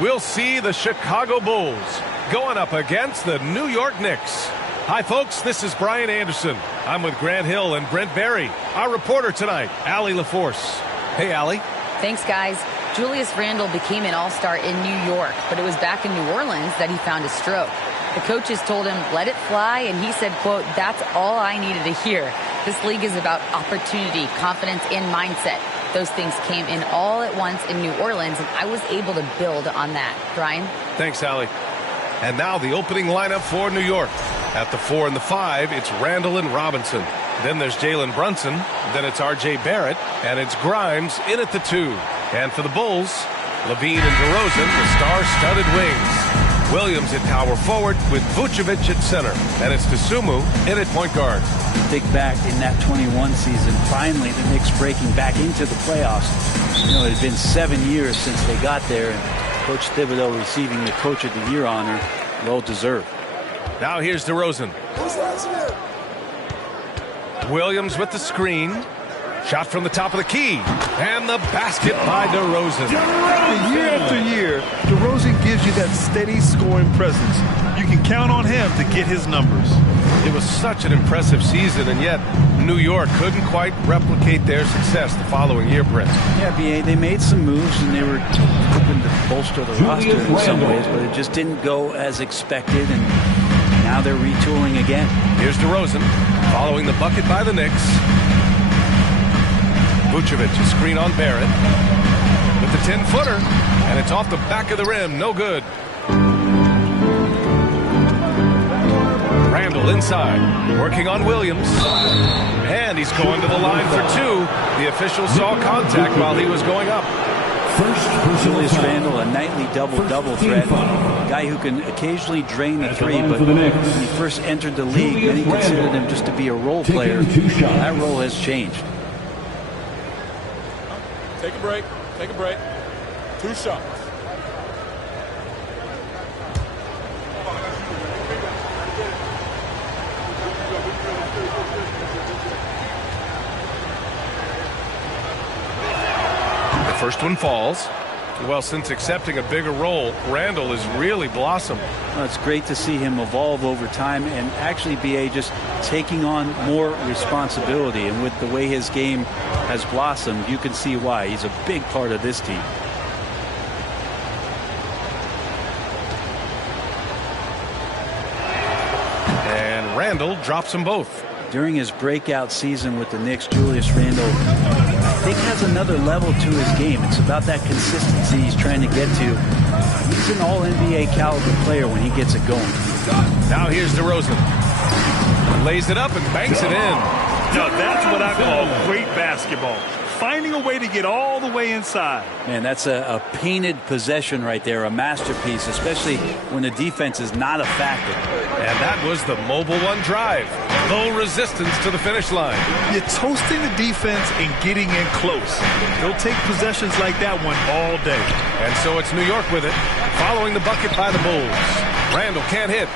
We'll see the Chicago Bulls going up against the New York Knicks. Hi, folks. This is Brian Anderson. I'm with Grant Hill and Brent Barry. Our reporter tonight, Allie LaForce. Hey, Allie. Thanks, guys. Julius Randle became an all-star in New York, but it was back in New Orleans that he found a stroke. The coaches told him, let it fly, and he said, quote, that's all I needed to hear. This league is about opportunity, confidence, and mindset. Those things came in all at once in New Orleans, and I was able to build on that. Brian? Thanks, Allie. And now the opening lineup for New York. At the 4 and the 5, it's Randle and Robinson. Then there's Jalen Brunson. Then it's R.J. Barrett. And it's Grimes in at the 2. And for the Bulls, Levine and DeRozan, the star-studded wings. Williams at power forward with Vucevic at center. And it's Dosunmu in at point guard. Think back in that 21 season, finally the Knicks breaking back into the playoffs. You know, it had been 7 years since they got there, and Coach Thibodeau receiving the Coach of the Year honor, well deserved. Now here's DeRozan. Williams with the screen. Shot from the top of the key. And the basket by DeRozan. Year after year, DeRozan gives you that steady scoring presence. You can count on him to get his numbers. It was such an impressive season, and yet New York couldn't quite replicate their success the following year, Brent. Yeah, B.A., they made some moves, and they were hoping to bolster the roster in some ways, but it just didn't go as expected, and now they're retooling again. Here's DeRozan following the bucket by the Knicks. Vucevic, a screen on Barrett with the 10-footer, and it's off the back of the rim. No good. Randle inside, working on Williams. And he's going to the line for 2. The official saw contact while he was going up. Julius Randle, a nightly double-double threat. A guy who can occasionally drain the 3, but when he first entered the league, many considered him just to be a role player. That role has changed. Take a break. Take a break. 2 shots. The first one falls. Well, since accepting a bigger role, Randle has really blossomed. Well, it's great to see him evolve over time and actually be just taking on more responsibility. And with the way his game has blossomed, you can see why. He's a big part of this team. And Randle drops them both. During his breakout season with the Knicks, Julius Randle, I think, has another level to his game. It's about that consistency he's trying to get to. He's an all-NBA caliber player when he gets it going. Now here's DeRozan. Lays it up and banks it in. Now that's what I call great basketball. Finding a way to get all the way inside. Man, that's a painted possession right there, a masterpiece, especially when the defense is not a factor. And that was the mobile one drive. Low resistance to the finish line. You're toasting the defense and getting in close. They'll take possessions like that one all day. And so it's New York with it, following the bucket by the Bulls. Randle can't hit.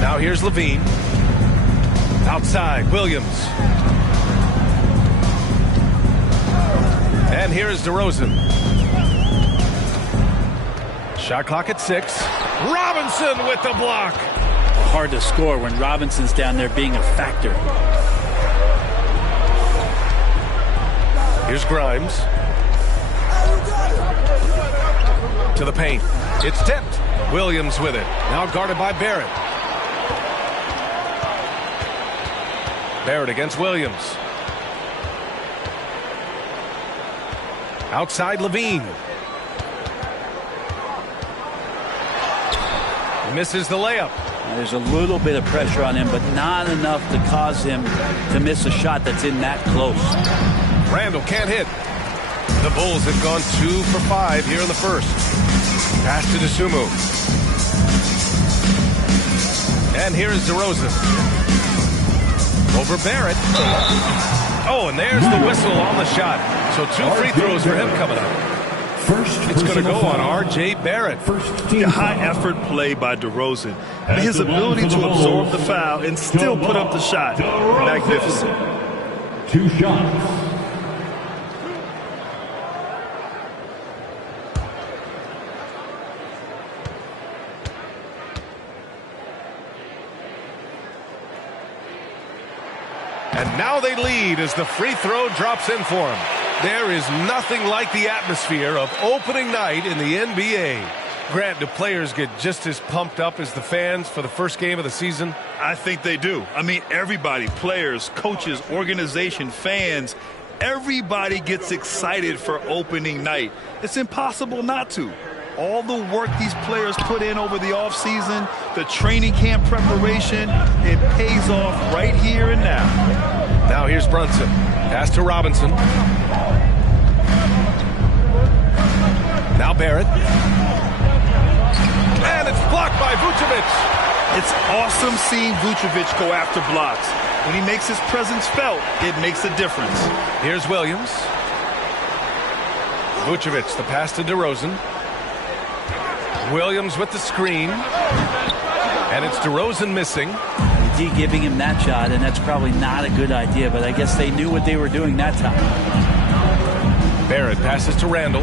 Now here's Levine. Outside, Williams. And here is DeRozan. Shot clock at 6. Robinson with the block. Hard to score when Robinson's down there being a factor. Here's Grimes. To the paint. It's tipped. Williams with it. Now guarded by Barrett. Barrett against Williams. Outside Levine. Misses the layup. There's a little bit of pressure on him, but not enough to cause him to miss a shot that's in that close. Randle can't hit. The Bulls have gone 2 for 5 here in the first. Pass to Dosunmu. And here is DeRozan. Over Barrett. Oh, and there's the whistle on the shot. So 2 free throws for him coming up. It's going to go on R.J. Barrett. A high-effort play by DeRozan. His ability to absorb the foul and still put up the shot. Magnificent. 2 shots. And now they lead as the free throw drops in for them. There is nothing like the atmosphere of opening night in the NBA. Grant, do players get just as pumped up as the fans for the first game of the season? I think they do. I mean, everybody, players, coaches, organization, fans, everybody gets excited for opening night. It's impossible not to. All the work these players put in over the offseason, the training camp preparation, it pays off right here and now. Now here's Brunson. Pass to Robinson. Now Barrett. And it's blocked by Vucevic. It's awesome seeing Vucevic go after blocks. When he makes his presence felt, it makes a difference. Here's Williams. Vucevic, the pass to DeRozan. Williams with the screen. And it's DeRozan missing. D giving him that shot, and that's probably not a good idea, but I guess they knew what they were doing that time. Barrett passes to Randall.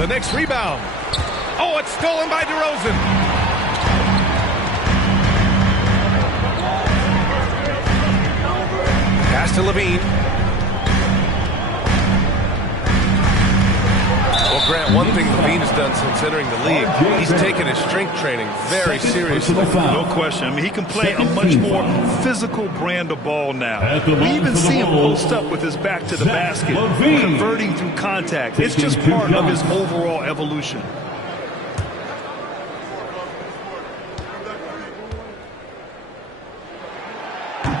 The Knicks rebound. Oh, it's stolen by DeRozan. Pass to Levine. Well, Grant, one thing Levine has done since entering the league, he's taken his strength training very seriously. No question. I mean, he can play a much more physical brand of ball now. We even see him post up with his back to the basket, converting through contact. It's just part of his overall evolution.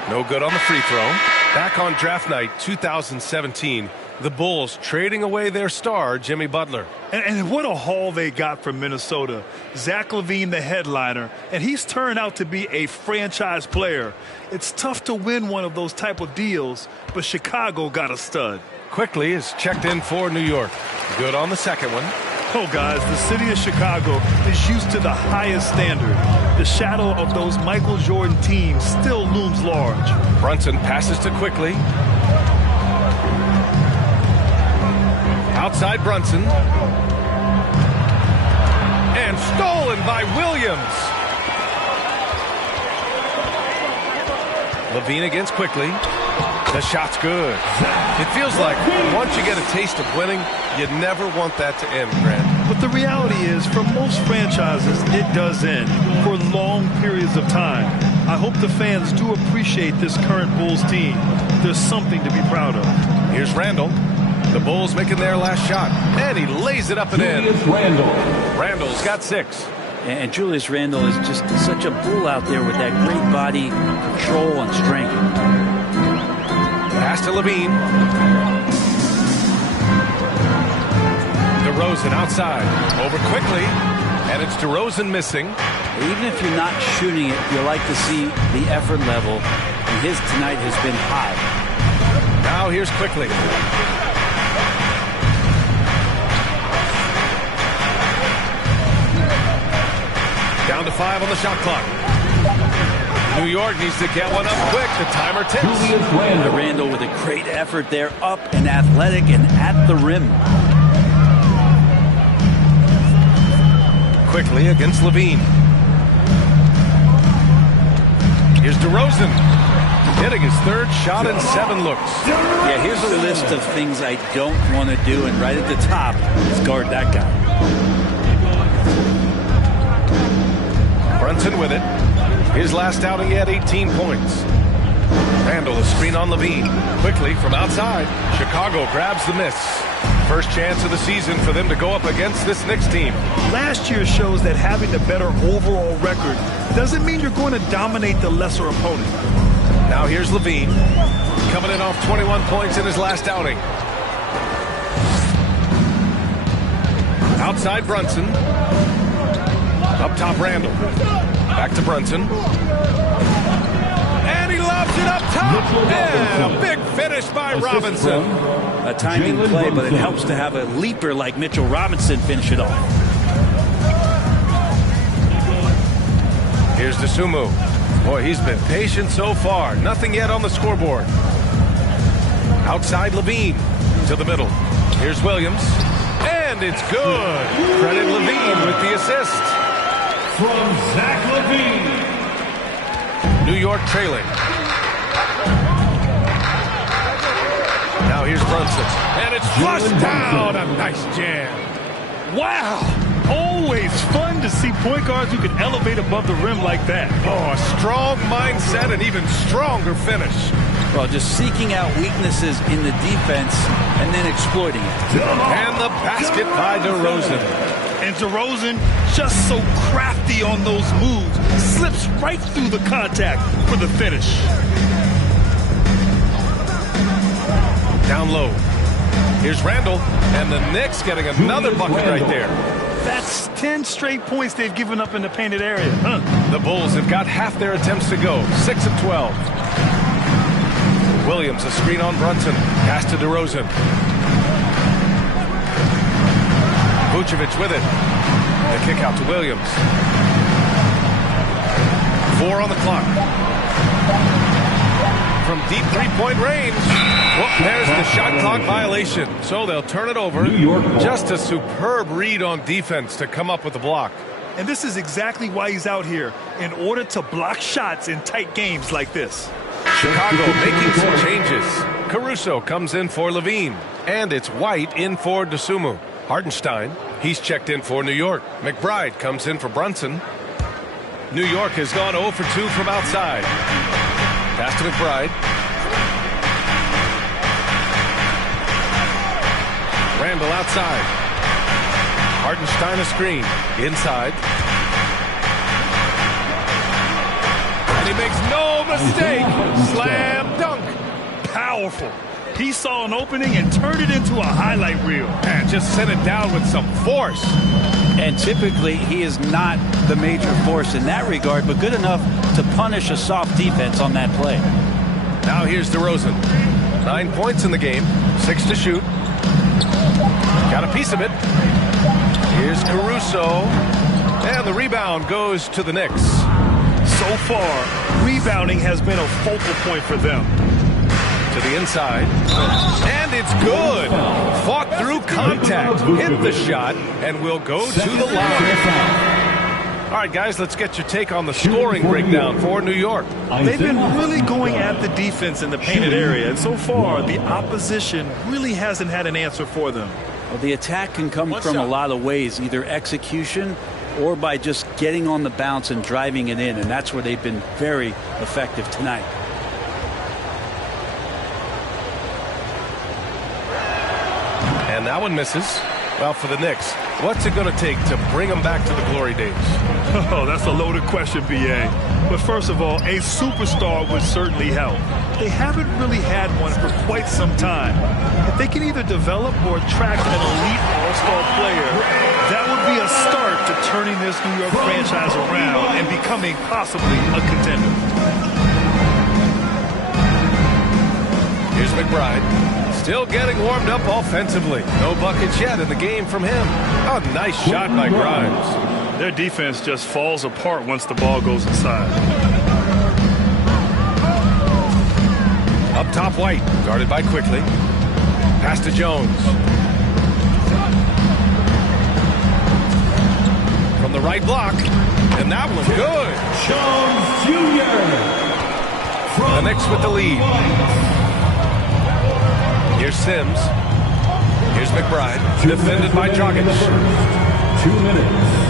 No good on the free throw. Back on draft night 2017, the Bulls trading away their star, Jimmy Butler. And what a haul they got from Minnesota. Zach LaVine, the headliner, and he's turned out to be a franchise player. It's tough to win one of those type of deals, but Chicago got a stud. Quickly is checked in for New York. Good on the second one. Oh, guys, the city of Chicago is used to the highest standard. The shadow of those Michael Jordan teams still looms large. Brunson passes to Quickly. Outside Brunson. And stolen by Williams. Levine against Quickly. The shot's good. It feels like once you get a taste of winning, you never want that to end, Grant. But the reality is, for most franchises, it does end for long periods of time. I hope the fans do appreciate this current Bulls team. There's something to be proud of. Here's Randall. The Bulls making their last shot, and he lays it up and in. Randall's got 6. And Julius Randle is just such a bull out there with that great body control and strength. Pass to Levine. DeRozan outside. Over Quickly. And it's DeRozan missing. Even if you're not shooting it, you like to see the effort level. And his tonight has been high. Now here's Quickly. Down to 5 on the shot clock. New York needs to get one up quick. The timer ticks. Randall with a great effort there, up and athletic and at the rim. Quickly against Levine. Here's DeRozan. Hitting his 3rd shot in 7 looks. Yeah, here's a list of things I don't want to do, and right at the top is guard that guy. Brunson with it. His last outing, he had 18 points. Randall, a screen on Levine. Quickly from outside. Chicago grabs the miss. First chance of the season for them to go up against this Knicks team. Last year shows that having a better overall record doesn't mean you're going to dominate the lesser opponent. Now here's Levine. Coming in off 21 points in his last outing. Outside Brunson. Up top Randall. Back to Brunson. And he lobs it up top. And a big finish by Robinson. A timing play, but it helps to have a leaper like Mitchell Robinson finish it off. Here's Dosunmu. Boy, he's been patient so far. Nothing yet on the scoreboard. Outside Levine to the middle. Here's Williams. And it's good. Credit Levine with the assist. From Zach LaVine. New York trailing. here's Brunson. And it's flushed down. A nice jam. Wow. Always fun to see point guards who can elevate above the rim like that. Oh, a strong mindset and even stronger finish. Well, just seeking out weaknesses in the defense and then exploiting it. And the basket by DeRozan. And DeRozan, just so crafty on those moves, slips right through the contact for the finish. Down low. Here's Randall, and the Knicks getting another bucket right there. That's 10 straight points they've given up in the painted area. The Bulls have got half their attempts to go, 6 of 12. Williams, a screen on Brunson. Pass to DeRozan. Vucevic with it. The kick out to Williams. 4 on the clock. From deep three-point range. Well, there's the shot clock violation. So they'll turn it over. Just a superb read on defense to come up with the block. And this is exactly why he's out here, in order to block shots in tight games like this. Chicago making some changes. Caruso comes in for Levine. And it's White in for DeSumo. Hartenstein, he's checked in for New York. McBride comes in for Brunson. New York has gone 0 for 2 from outside. Pass to McBride. Randall outside. Hartenstein a screen. Inside. And he makes no mistake. Slam dunk. Powerful. He saw an opening and turned it into a highlight reel. And just sent it down with some force. And typically he is not the major force in that regard, but good enough to punish a soft defense on that play. Now here's DeRozan. 9 points in the game. 6 to shoot. Got a piece of it. Here's Caruso. And the rebound goes to the Knicks. So far, rebounding has been a focal point for them. To the inside. And it's good. Fought through contact. Hit the shot. And will go to the line. All right, guys, let's get your take on the scoring breakdown for New York. They've been really going at the defense in the painted area. And so far, the opposition really hasn't had an answer for them. Well, the attack can come from a lot of ways, either execution or by just getting on the bounce and driving it in. And that's where they've been very effective tonight. And that one misses. Well, for the Knicks, what's it going to take to bring them back to the glory days? Oh, that's a loaded question, B.A. But first of all, a superstar would certainly help. They haven't really had one for quite some time. If they can either develop or attract an elite all-star player, that would be a start to turning this New York franchise around and becoming possibly a contender. Here's McBride. Still getting warmed up offensively. No buckets yet in the game from him. Oh, nice shot by Grimes. Their defense just falls apart once the ball goes inside. Up top, White. Guarded by Quickly. Pass to Jones. From the right block. And that one's good. Jones Jr. The Knicks with the lead. Here's Sims. Here's McBride. Defended by Dragic. 2 minutes.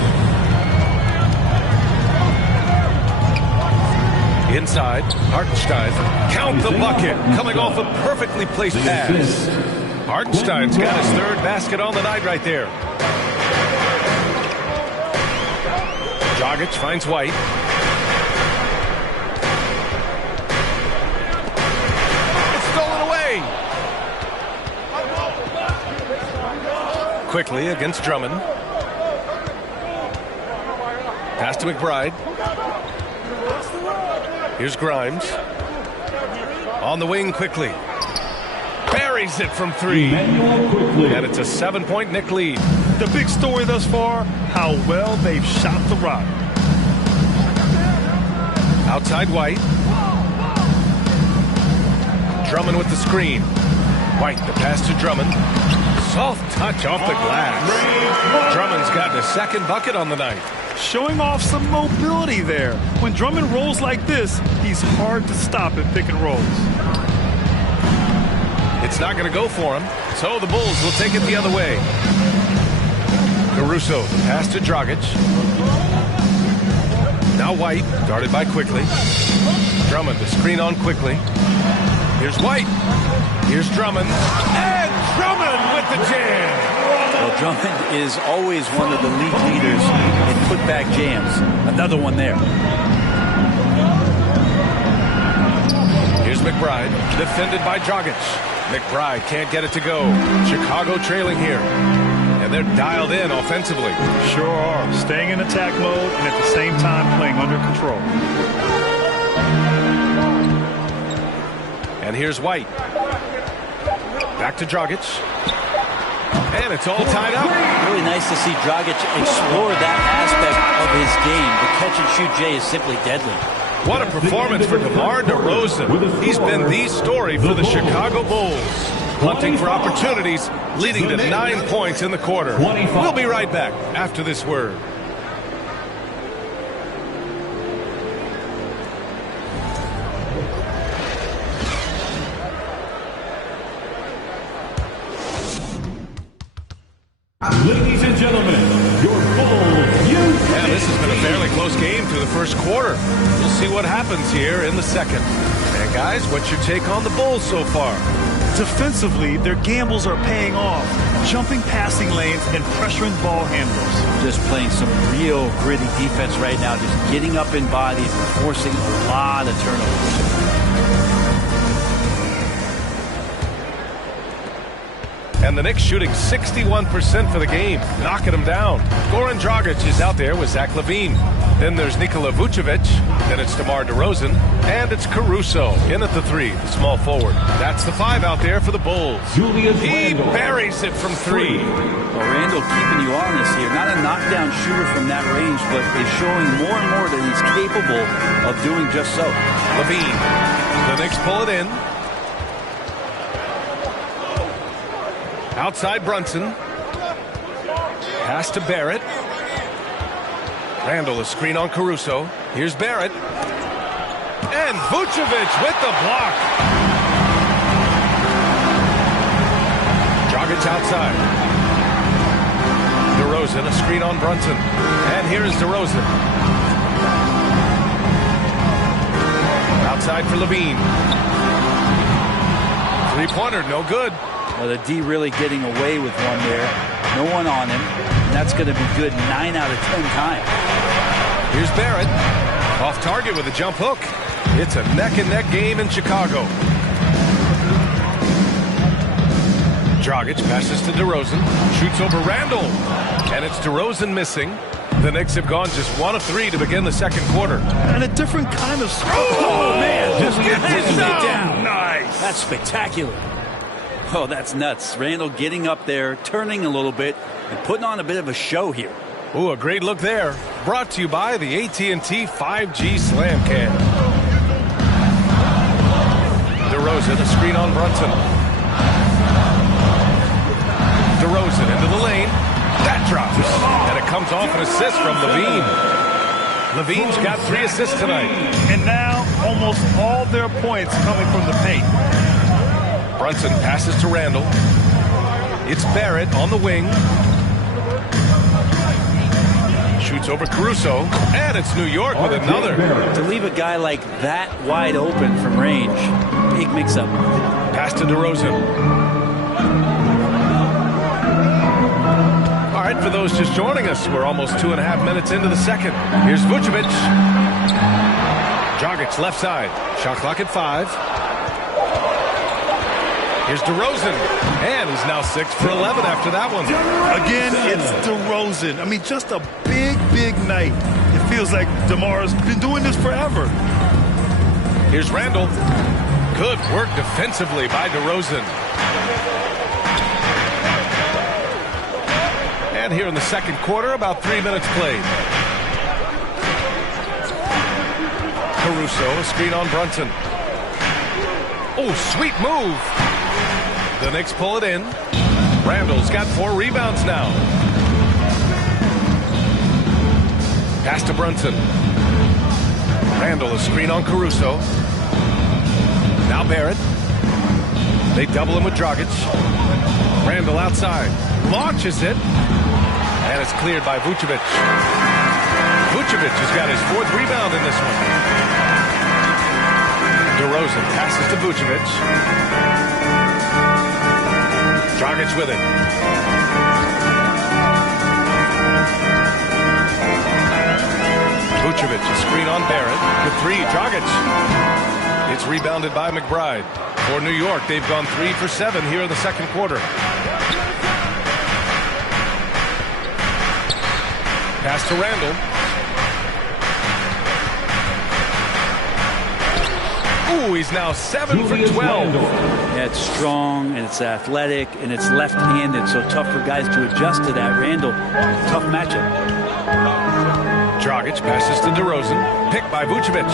Inside. Hartenstein. Count the bucket. Coming off a perfectly placed pass. Hartenstein's got his third basket on the night right there. Dragic finds White. It's stolen away. Quickly against Drummond. Pass to McBride. Here's Grimes. On the wing quickly. Buries it from 3. And it's a 7-point Knick lead. The big story thus far, how well they've shot the rock. Outside White. Drummond with the screen. White, the pass to Drummond. Soft touch off the glass. Drummond's gotten a second bucket on the night. Showing off some mobility there. When Drummond rolls like this, he's hard to stop in pick and rolls. It's not going to go for him, so the Bulls will take it the other way. Caruso, pass to Dragic. Now White, guarded by Quickly. Drummond to screen on Quickly. Here's White. Here's Drummond. And Drummond with the jam. Well, Drummond is always one of the league leaders in putback jams. Another one there. Here's McBride, defended by Dragic. McBride can't get it to go. Chicago trailing here. And they're dialed in offensively. Sure are. Staying in attack mode and at the same time playing under control. And here's White. Back to Dragic. And it's all tied up. Really nice to see Dragic explore that aspect of his game. The catch-and-shoot J is simply deadly. What a performance for DeMar DeRozan. He's been the story for the Chicago Bulls. Hunting for opportunities, leading to 9 points in the quarter. We'll be right back after this word. Ladies and gentlemen, your Bulls. Yeah, this has been a fairly close game through the first quarter. We'll see what happens here in the second. And guys, what's your take on the Bulls so far? Defensively, their gambles are paying off. Jumping passing lanes and pressuring ball handlers. Just playing some real gritty defense right now. Just getting up in bodies and forcing a lot of turnovers. And the Knicks shooting 61% for the game, knocking them down. Goran Dragic is out there with Zach LaVine. Then there's Nikola Vucevic. Then it's DeMar DeRozan. And it's Caruso in at the 3, the small forward. That's the 5 out there for the Bulls. He buries it from 3. Well, Randall keeping you honest here. Not a knockdown shooter from that range, but is showing more and more that he's capable of doing just so. LaVine. The Knicks pull it in. Outside Brunson. Pass to Barrett. Randall, a screen on Caruso. Here's Barrett. And Vucevic with the block. Dragic outside. DeRozan, a screen on Brunson. And here's DeRozan. Outside for LaVine. Three-pointer, no good. Well, the D really getting away with one there. No one on him. And that's going to be good 9 out of 10 times. Here's Barrett. Off target with a jump hook. It's a neck-and-neck game in Chicago. Dragic passes to DeRozan. Shoots over Randall. And it's DeRozan missing. The Knicks have gone just 1 of 3 to begin the second quarter. And a different kind of... Oh, man. Just gets it down. Nice. That's spectacular. Oh, that's nuts. Randall getting up there, turning a little bit, and putting on a bit of a show here. Ooh, a great look there. Brought to you by the AT&T 5G Slam Cam. DeRozan, a screen on Brunson. DeRozan into the lane. That drops. And it comes off an assist from LaVine. LaVine's got 3 assists tonight. And now, almost all their points coming from the paint. Brunson passes to Randall. It's Barrett on the wing. Shoots over Caruso. And it's New York with another. To leave a guy like that wide open from range, big mix-up. Pass to DeRozan. All right, for those just joining us, we're almost 2.5 minutes into the second. Here's Vucevic. Dragic left side. Shot clock at 5. Here's DeRozan, and he's now 6 for 11 after that one. Again, it's DeRozan. I mean, just a big, big night. It feels like DeMar's been doing this forever. Here's Randall. Good work defensively by DeRozan. And here in the second quarter, about 3 minutes played. Caruso, a screen on Brunson. Oh, sweet move. The Knicks pull it in. Randall's got 4 rebounds now. Pass to Brunson. Randall, a screen on Caruso. Now Barrett. They double him with Dragic. Randall outside. Launches it. And it's cleared by Vucevic. Vucevic has got his 4th rebound in this one. DeRozan passes to Vucevic. Dragic with it. Vucevic, a screen on Barrett. The 3, Dragic. It's rebounded by McBride. For New York, they've gone 3 for 7 here in the second quarter. Pass to Randall. Ooh, he's now 7 for 12. Yeah, it's strong, and it's athletic, and it's left-handed, so tough for guys to adjust to that. Randall, tough matchup. Dragic passes to DeRozan. Picked by Vucevic.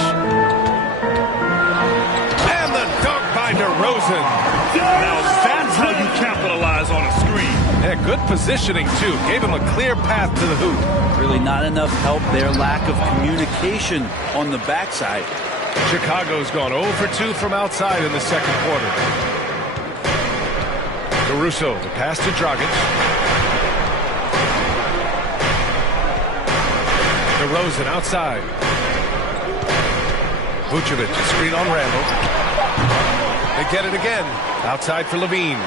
And the dunk by DeRozan. Now that's how you capitalize on a screen. Yeah, good positioning, too. Gave him a clear path to the hoop. Really not enough help there. Lack of communication on the backside. Chicago's gone 0 for 2 from outside in the second quarter. Caruso, the pass to Dragic. DeRozan outside. Vucevic, a screen on Randall. They get it again. Outside for Levine.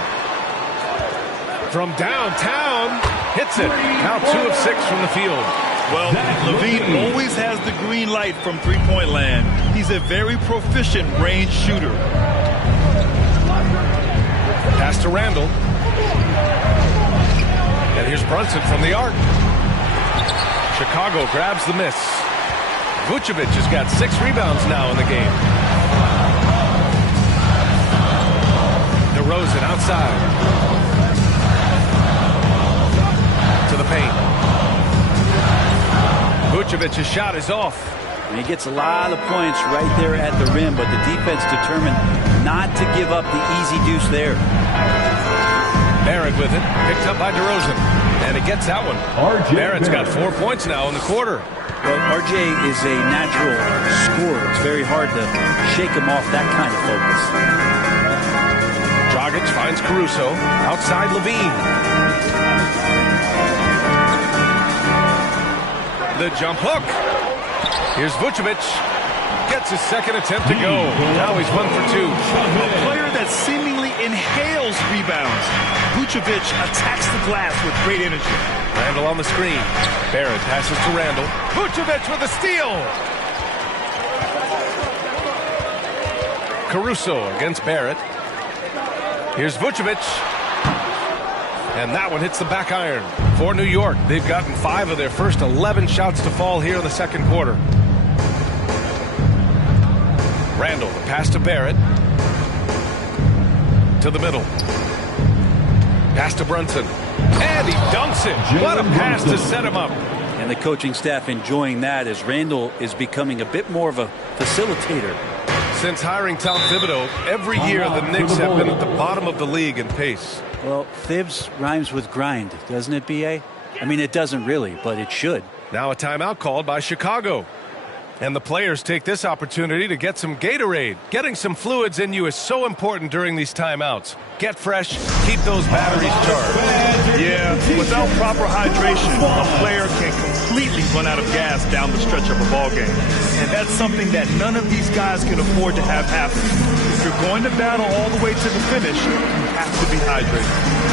From downtown, hits it. Now 2 of 6 from the field. Well, Levine always has the green light from three-point land. He's a very proficient range shooter. Pass to Randall. And here's Brunson from the arc. Chicago grabs the miss. Vucevic has got 6 rebounds now in the game. DeRozan outside. To the paint. Vucevic's shot is off. And he gets a lot of points right there at the rim, but the defense determined not to give up the easy deuce there. Barrett with it, picked up by DeRozan, and he gets that one. Barrett's got 4 points now in the quarter. Well, RJ is a natural scorer. It's very hard to shake him off that kind of focus. Dragic finds Caruso, outside Levine. The jump hook. Here's Vucevic. Gets his second attempt to go. Now he's 1 for 2. A player that seemingly inhales rebounds. Vucevic attacks the glass with great energy. Randall on the screen. Barrett passes to Randall. Vucevic with a steal. Caruso against Barrett. Here's Vucevic. And that one hits the back iron. For New York, they've gotten 5 of their first 11 shots to fall here in the second quarter. Randall, the pass to Barrett. To the middle. Pass to Brunson. And he dunks it. What a pass to set him up. And the coaching staff enjoying that as Randall is becoming a bit more of a facilitator. Since hiring Tom Thibodeau, every year the Knicks have been at the bottom of the league in pace. Well, Thibs rhymes with grind, doesn't it, B.A.? I mean, it doesn't really, but it should. Now a timeout called by Chicago. And the players take this opportunity to get some Gatorade. Getting some fluids in you is so important during these timeouts. Get fresh, keep those batteries charged. Yeah, without proper hydration, a player can completely run out of gas down the stretch of a ball game. And that's something that none of these guys can afford to have happen. If you're going to battle all the way to the finish, you have to be hydrated.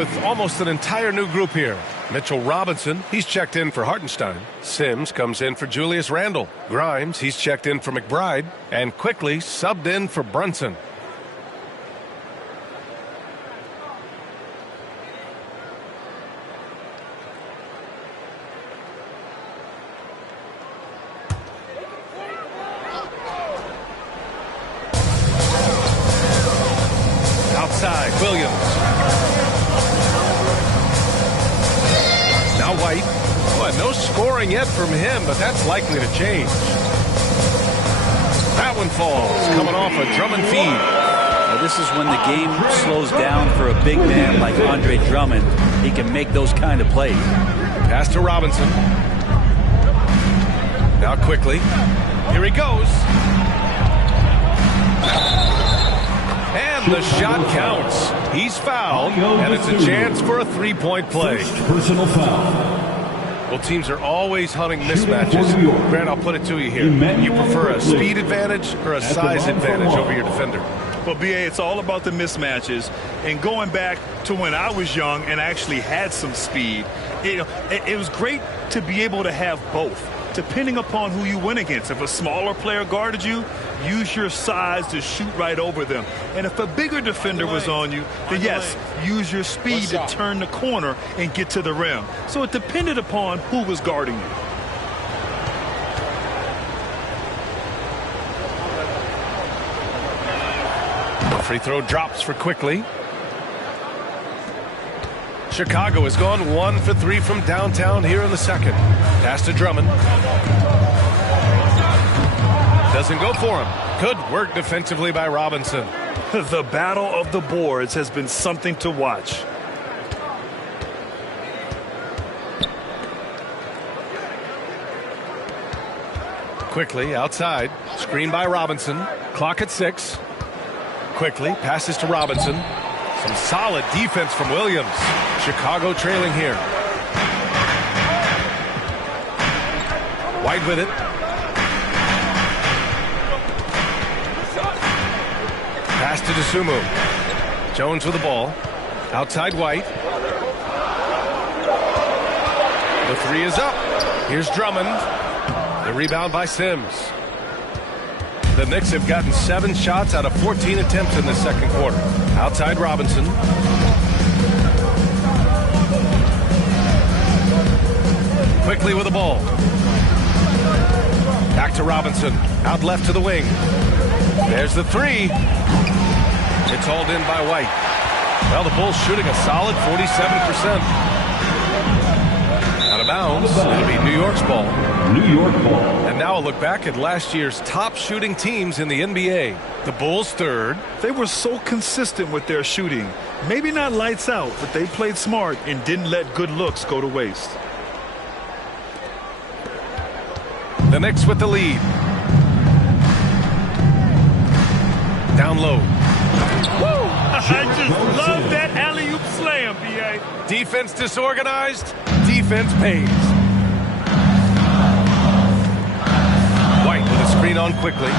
with almost an entire new group here. Mitchell Robinson, he's checked in for Hartenstein. Sims comes in for Julius Randle. Grimes, he's checked in for McBride. And quickly subbed in for Brunson. Outside, Williams. Now White. Boy, no scoring yet from him, but that's likely to change. That one falls, coming off a Drummond feed. Now, this is when the game slows down for a big man like Andre Drummond. He can make those kind of plays. Pass to Robinson. Now quickly. Here he goes. And the shot counts. He's fouled, and it's a chance for a three-point play. Personal foul. Well, teams are always hunting mismatches. Grant, I'll put it to you here. You prefer a speed advantage or a size advantage over your defender? Well, B.A., it's all about the mismatches. And going back to when I was young and actually had some speed, it was great to be able to have both, depending upon who you went against. If a smaller player guarded you, use your size to shoot right over them. And if a bigger defender was on you, then yes, use your speed to turn the corner and get to the rim. So it depended upon who was guarding you. The free throw drops for Quickly. Chicago has gone 1 for 3 from downtown here in the second. Pass to Drummond. Doesn't go for him. Good work defensively by Robinson. The battle of the boards has been something to watch. Quickly outside. Screen by Robinson. Clock at 6. Quickly passes to Robinson. Some solid defense from Williams. Chicago trailing here. White with it. Pass to Dosunmu. Jones with the ball. Outside White. The three is up. Here's Drummond. The rebound by Sims. The Knicks have gotten 7 shots out of 14 attempts in the second quarter. Outside Robinson. Quickly with the ball. Back to Robinson. Out left to the wing. There's the three. It's hauled in by White. Well, the Bulls shooting a solid 47%. Out of bounds. It'll be New York's ball. New York ball. And now a look back at last year's top shooting teams in the NBA. The Bulls third. They were so consistent with their shooting. Maybe not lights out, but they played smart and didn't let good looks go to waste. The Knicks with the lead. Down low. Woo! I just love that alley-oop slam, B.A. Defense disorganized. Defense pays. White with a screen on Quickly.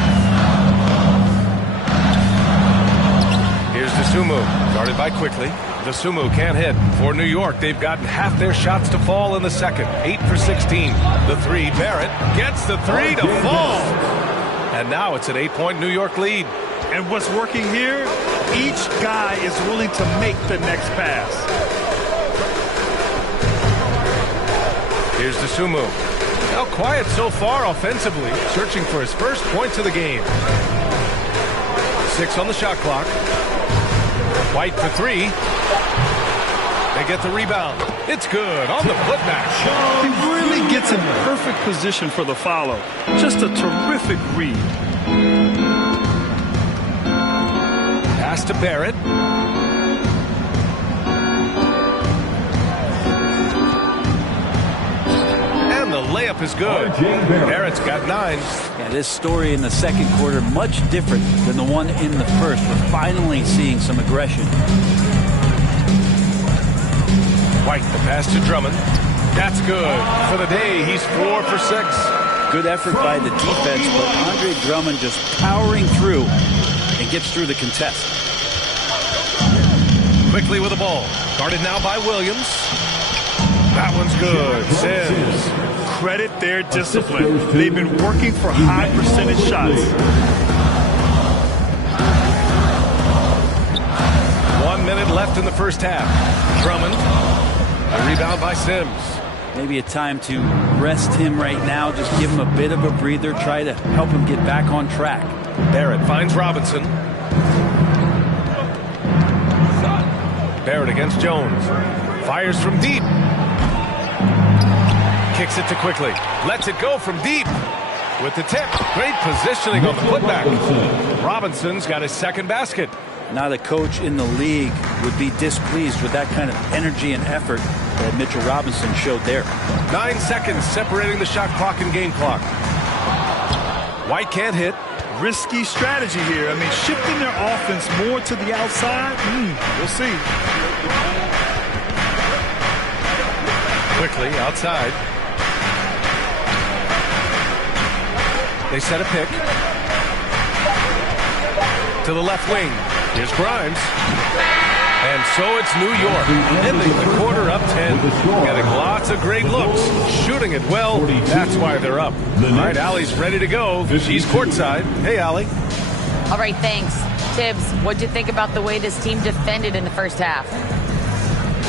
Here's Dosunmu, guarded by Quickly. Dosunmu can't hit. For New York, they've gotten half their shots to fall in the second. 8 for 16. The three, Barrett gets the three to fall. And now it's an 8-point New York lead. And what's working here, each guy is willing to make the next pass. Here's Dosunmu. Now quiet so far offensively, searching for his first points of the game. 6 on the shot clock. White for 3. They get the rebound. It's good on the putback. He really gets in perfect position for the follow. Just a terrific read. Pass to Barrett. And the layup is good. Barrett's got 9. Yeah, this story in the second quarter much different than the one in the first. We're finally seeing some aggression. White, the pass to Drummond. That's good. For the day, he's 4 for 6. Good effort by the defense, but Andre Drummond just powering through and gets through the contest. Quickly with the ball. Guarded now by Williams. That one's good. Sims. Credit their discipline. They've been working for high percentage shots. 1 minute left in the first half. Drummond. A rebound by Sims. Maybe a time to rest him right now. Just give him a bit of a breather. Try to help him get back on track. Barrett finds Robinson. Barrett against Jones. Fires from deep. Kicks it to Quickly. Lets it go from deep. With the tip. Great positioning on the putback. Robinson's got his second basket. Not a coach in the league would be displeased with that kind of energy and effort that Mitchell Robinson showed there. 9 seconds separating the shot clock and game clock. White can't hit. Risky strategy here. I mean, shifting their offense more to the outside. We'll see. Quickly outside. They set a pick. To the left wing. Here's Grimes. And so it's New York, ending the quarter up 10. Getting lots of great looks. Shooting it well. That's why they're up. All right, Allie's ready to go. She's courtside. Hey, Allie. All right, thanks. Tibbs, what'd you think about the way this team defended in the first half?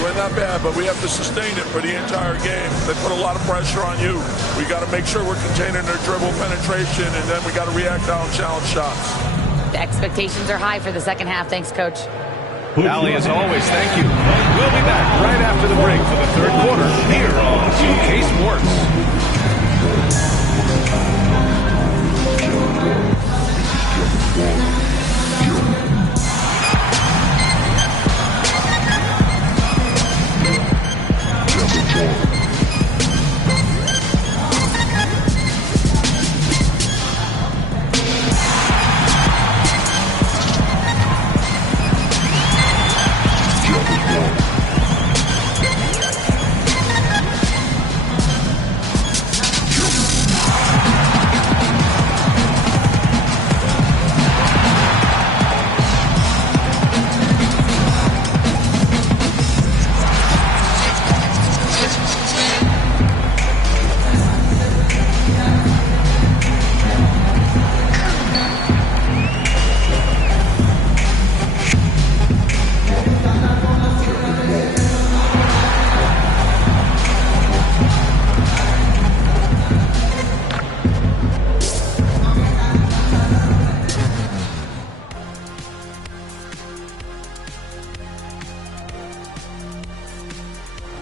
Well, not bad, but we have to sustain it for the entire game. They put a lot of pressure on you. We got to make sure we're containing their dribble penetration, and then we got to react on challenge shots. The expectations are high for the second half. Thanks, Coach. Allie, as always, thank you. We'll be back right after the break for the third quarter here on 2K Sports.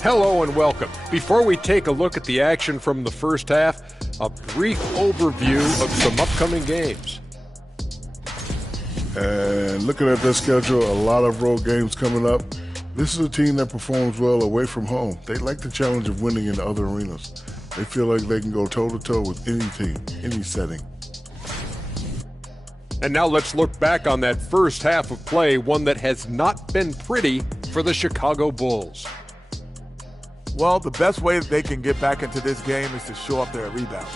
Hello and welcome. Before we take a look at the action from the first half, a brief overview of some upcoming games. And looking at their schedule, a lot of road games coming up. This is a team that performs well away from home. They like the challenge of winning in other arenas. They feel like they can go toe-to-toe with any team, any setting. And now let's look back on that first half of play, one that has not been pretty for the Chicago Bulls. Well, the best way that they can get back into this game is to show up there at rebound.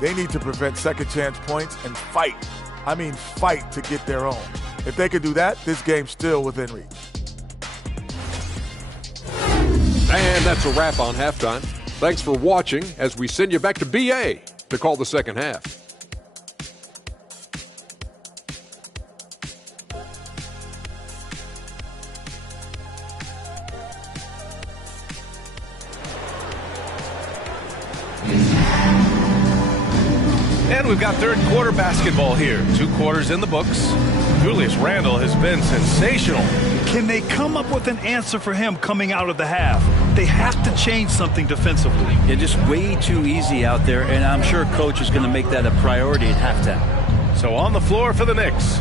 They need to prevent second chance points and fight. I mean fight to get their own. If they can do that, this game's still within reach. And that's a wrap on halftime. Thanks for watching as we send you back to BA to call the second half. And we've got third quarter basketball here. 2 quarters in the books. Julius Randle has been sensational. Can they come up with an answer for him coming out of the half? They have to change something defensively. They're just way too easy out there, and I'm sure Coach is going to make that a priority at halftime. So on the floor for the Knicks.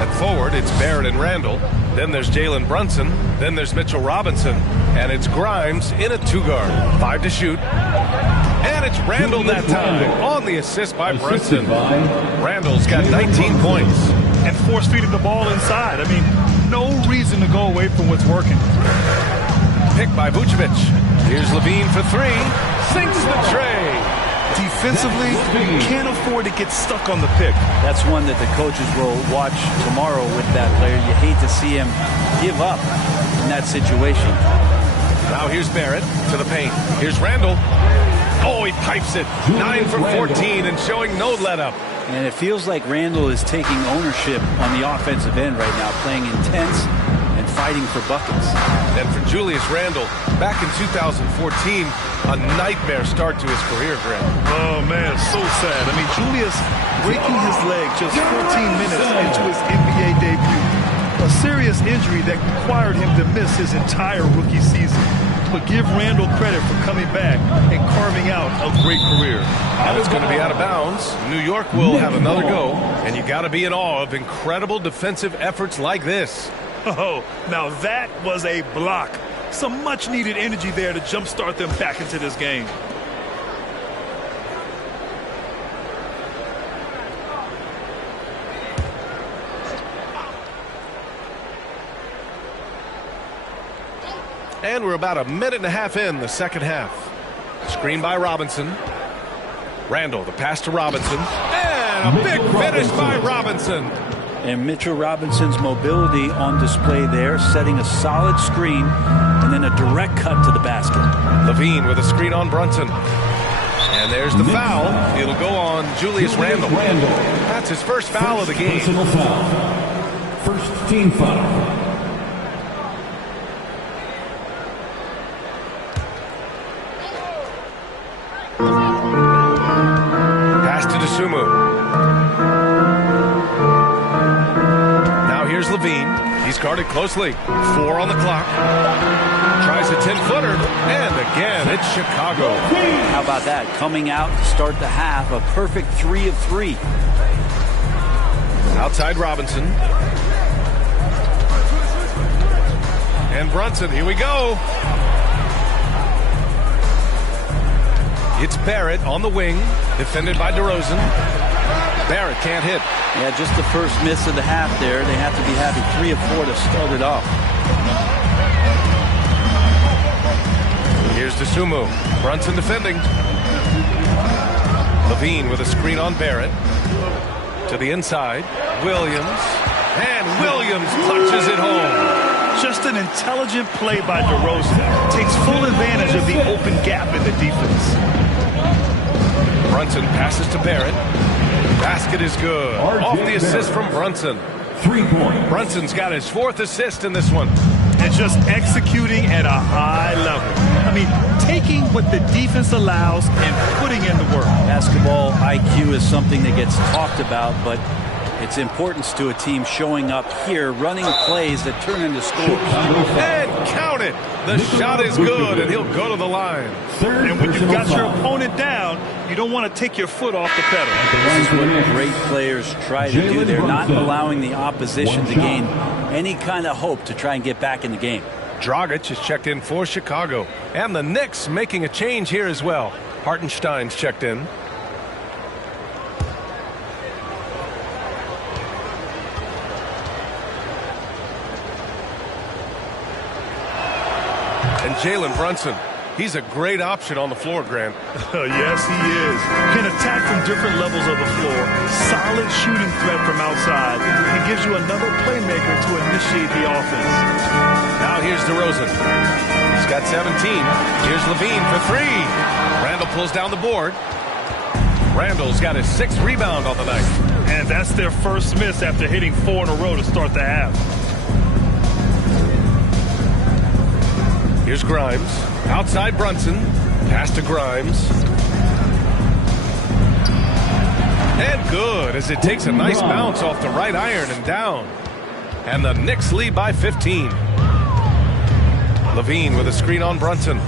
At forward, it's Barrett and Randle. Then there's Jalen Brunson. Then there's Mitchell Robinson. And it's Grimes in a 2-guard. 5 to shoot. And it's Randle that time on the assist by Brunson. Randle's got 19 points. And force-feeding the ball inside. I mean, no reason to go away from what's working. Pick by Vucevic. Here's Levine for 3. Sinks the tray. defensively, can't afford to get stuck on the pick. That's one that the coaches will watch tomorrow with that player. You hate to see him give up in that situation. Now here's Barrett to the paint. Here's Randall. Oh, he pipes it. 9 from 14 and showing no let-up. And it feels like Randall is taking ownership on the offensive end right now, playing intense and fighting for buckets. And for Julius Randle, back in 2014, a nightmare start to his career, Grant. Oh, man, so sad. I mean, Julius breaking his leg just 14 minutes into his NBA debut. A serious injury that required him to miss his entire rookie season. But give Randall credit for coming back and carving out a great career. And it's going to be out of bounds. New York will have another go, and you got to be in awe of incredible defensive efforts like this. Oh, now that was a block. Some much-needed energy there to jumpstart them back into this game. And we're about a minute and a half in the second half. Screen by Robinson. Randall, the pass to Robinson. And a big finish by Robinson. And Mitchell Robinson's mobility on display there, setting a solid screen and then a direct cut to the basket. Levine with a screen on Brunson. And there's the foul. It'll go on Julius Randle. That's his first foul of the game. Personal foul. First team foul. Pass to DeSumo. Now here's Levine. He's guarded closely. 4 on the clock. Tries a 10-footer. And again, it's Chicago. How about that? Coming out to start the half, a perfect 3 of 3. Outside Robinson. And Brunson, here we go. It's Barrett on the wing, defended by DeRozan. Barrett can't hit. Yeah, just the first miss of the half there. They have to be having 3 of 4 to start it off. Here's DeSumo. Brunson defending. Levine with a screen on Barrett. To the inside. Williams. And Williams punches it home. Just an intelligent play by DeRozan. Takes full advantage of the open gap in the defense. Brunson passes to Barrett. Basket is good. Off the assist from Brunson. 3 points. Brunson's got his 4th assist in this one. And just executing at a high level. I mean, taking what the defense allows and putting in the work. Basketball IQ is something that gets talked about, but its importance to a team showing up here, running plays that turn into scores. And count it. The shot is good, and he'll go to the line. And when you've got your opponent down, you don't want to take your foot off the pedal. This is what great players try to do. They're not allowing the opposition to gain any kind of hope to try and get back in the game. Dragic is checked in for Chicago. And the Knicks making a change here as well. Hartenstein's checked in. And Jalen Brunson, he's a great option on the floor, Grant. Yes, he is. Can attack from different levels of the floor. Solid shooting threat from outside. And gives you another playmaker to initiate the offense. Now here's DeRozan. He's got 17. Here's Levine for 3. Randall pulls down the board. Randall's got his 6th rebound on the night. And that's their first miss after hitting 4 in a row to start the half. Here's Grimes. Outside Brunson. Pass to Grimes. And good as it takes a nice bounce off the right iron and down. And the Knicks lead by 15. Levine with a screen on Brunson.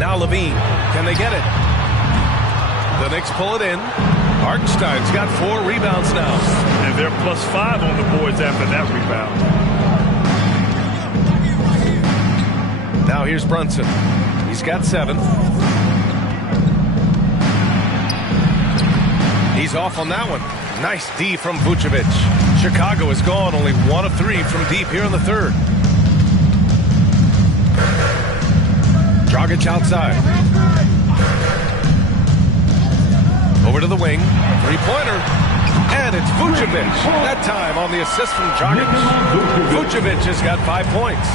Now Levine. Can they get it? The Knicks pull it in. Hartenstein's got 4 rebounds now. And they're +5 on the boards after that rebound. Now here's Brunson. He's got 7. He's off on that one. Nice D from Vucevic. Chicago is gone, only 1 of 3 from deep here in the third. Dragic outside. Over to the wing. Three-pointer. And it's Vucevic. That time on the assist from Dragic. Vucevic has got 5 points.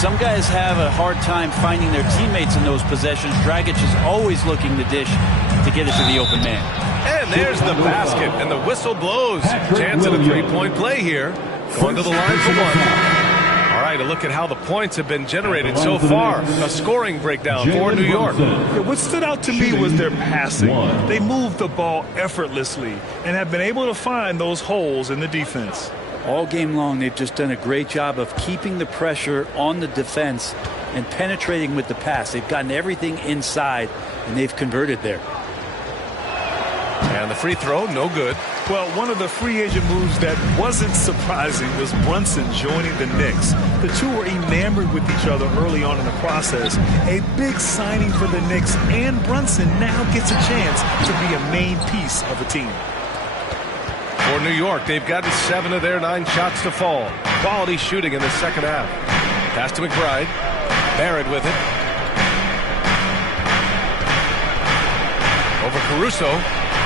Some guys have a hard time finding their teammates in those possessions. Dragic is always looking to dish to get it to the open man. And there's the basket, and the whistle blows. Chance at a three-point play here. Going to the line for one. All right, a look at how the points have been generated so far. A scoring breakdown for New York. Yeah, what stood out to me was their passing. They moved the ball effortlessly and have been able to find those holes in the defense. All game long, they've just done a great job of keeping the pressure on the defense and penetrating with the pass. They've gotten everything inside, and they've converted there. And the free throw, no good. Well, one of the free agent moves that wasn't surprising was Brunson joining the Knicks. The two were enamored with each other early on in the process. A big signing for the Knicks, and Brunson now gets a chance to be a main piece of a team. For New York, they've gotten 7 of their 9 shots to fall. Quality shooting in the second half. Pass to McBride. Barrett with it. Over Caruso.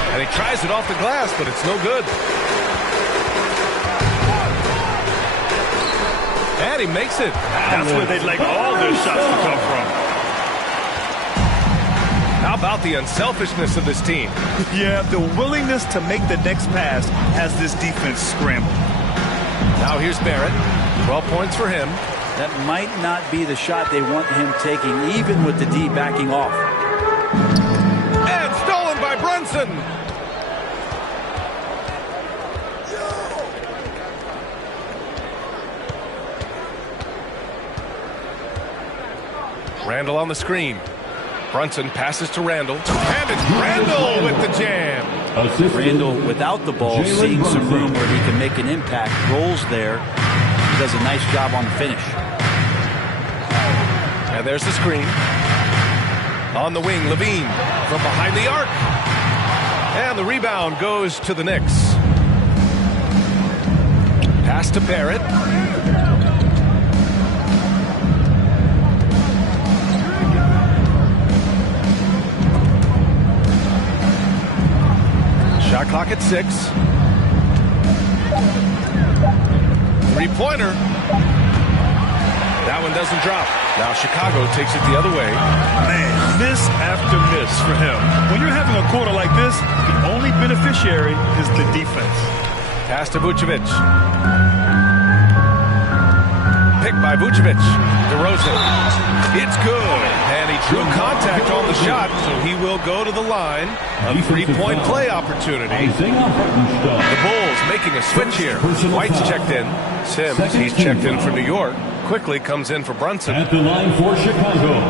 And he tries it off the glass, but it's no good. And he makes it. That's where they'd like all their shots to come from. How about the unselfishness of this team? Yeah, the willingness to make the next pass has this defense scrambled. Now here's Barrett. 12 points for him. That might not be the shot they want him taking, even with the D backing off. And stolen by Brunson. Randall on the screen. Brunson passes to Randall. And it's Randall with the jam. Randall, without the ball, seeing some room where he can make an impact, rolls there. He does a nice job on the finish. And there's the screen. On the wing, Levine from behind the arc. And the rebound goes to the Knicks. Pass to Barrett. Shot clock at 6. Three-pointer. That one doesn't drop. Now Chicago takes it the other way. Man, miss after miss for him. When you're having a quarter like this, the only beneficiary is the defense. Pass to Vucevic. Picked by Vucevic. DeRozan. It's good. And he drew contact on the shot, so he will go to the line. A three-point play opportunity. The Bulls making a switch here. White's checked in. Sims, he's checked in for New York. Quickly comes in for Brunson. At the line for Chicago,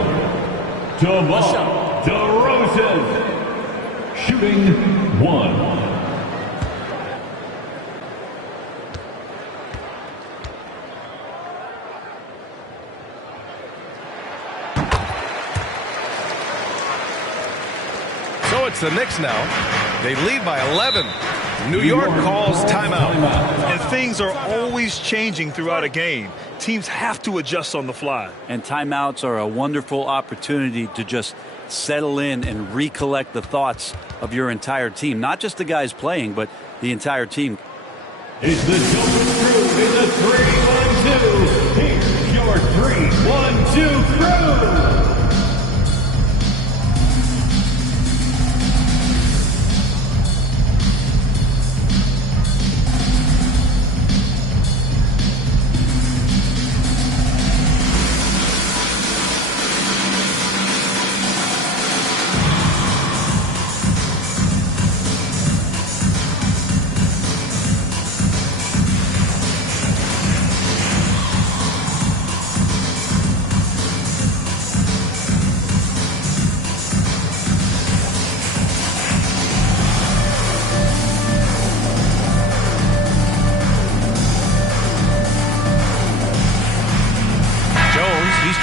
DeMar DeRozan. Shooting 1. It's the Knicks now. They lead by 11. New York calls timeout. And things are always changing throughout a game. Teams have to adjust on the fly. And timeouts are a wonderful opportunity to just settle in and recollect the thoughts of your entire team. Not just the guys playing, but the entire team. It's the Joker crew in the 3-1-2. Here's your 3-1-2 crew.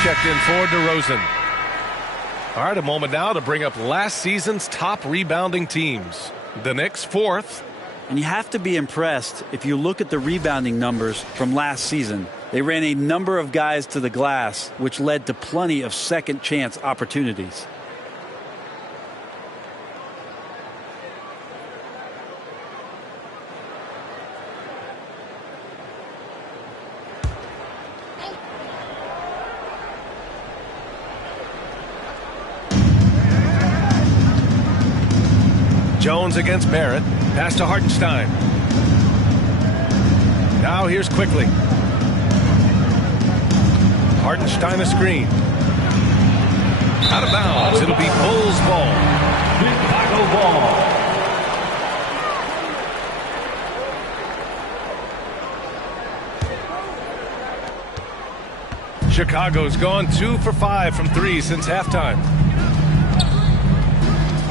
Checked in for DeRozan. All right, a moment now to bring up last season's top rebounding teams. The Knicks, 4th. And you have to be impressed if you look at the rebounding numbers from last season. They ran a number of guys to the glass, which led to plenty of second chance opportunities. Jones against Barrett. Pass to Hartenstein. Now here's Quickly. Hartenstein a screen. Out of bounds. It'll be Bulls ball. Chicago ball. Chicago's gone 2 for 5 from 3 since halftime.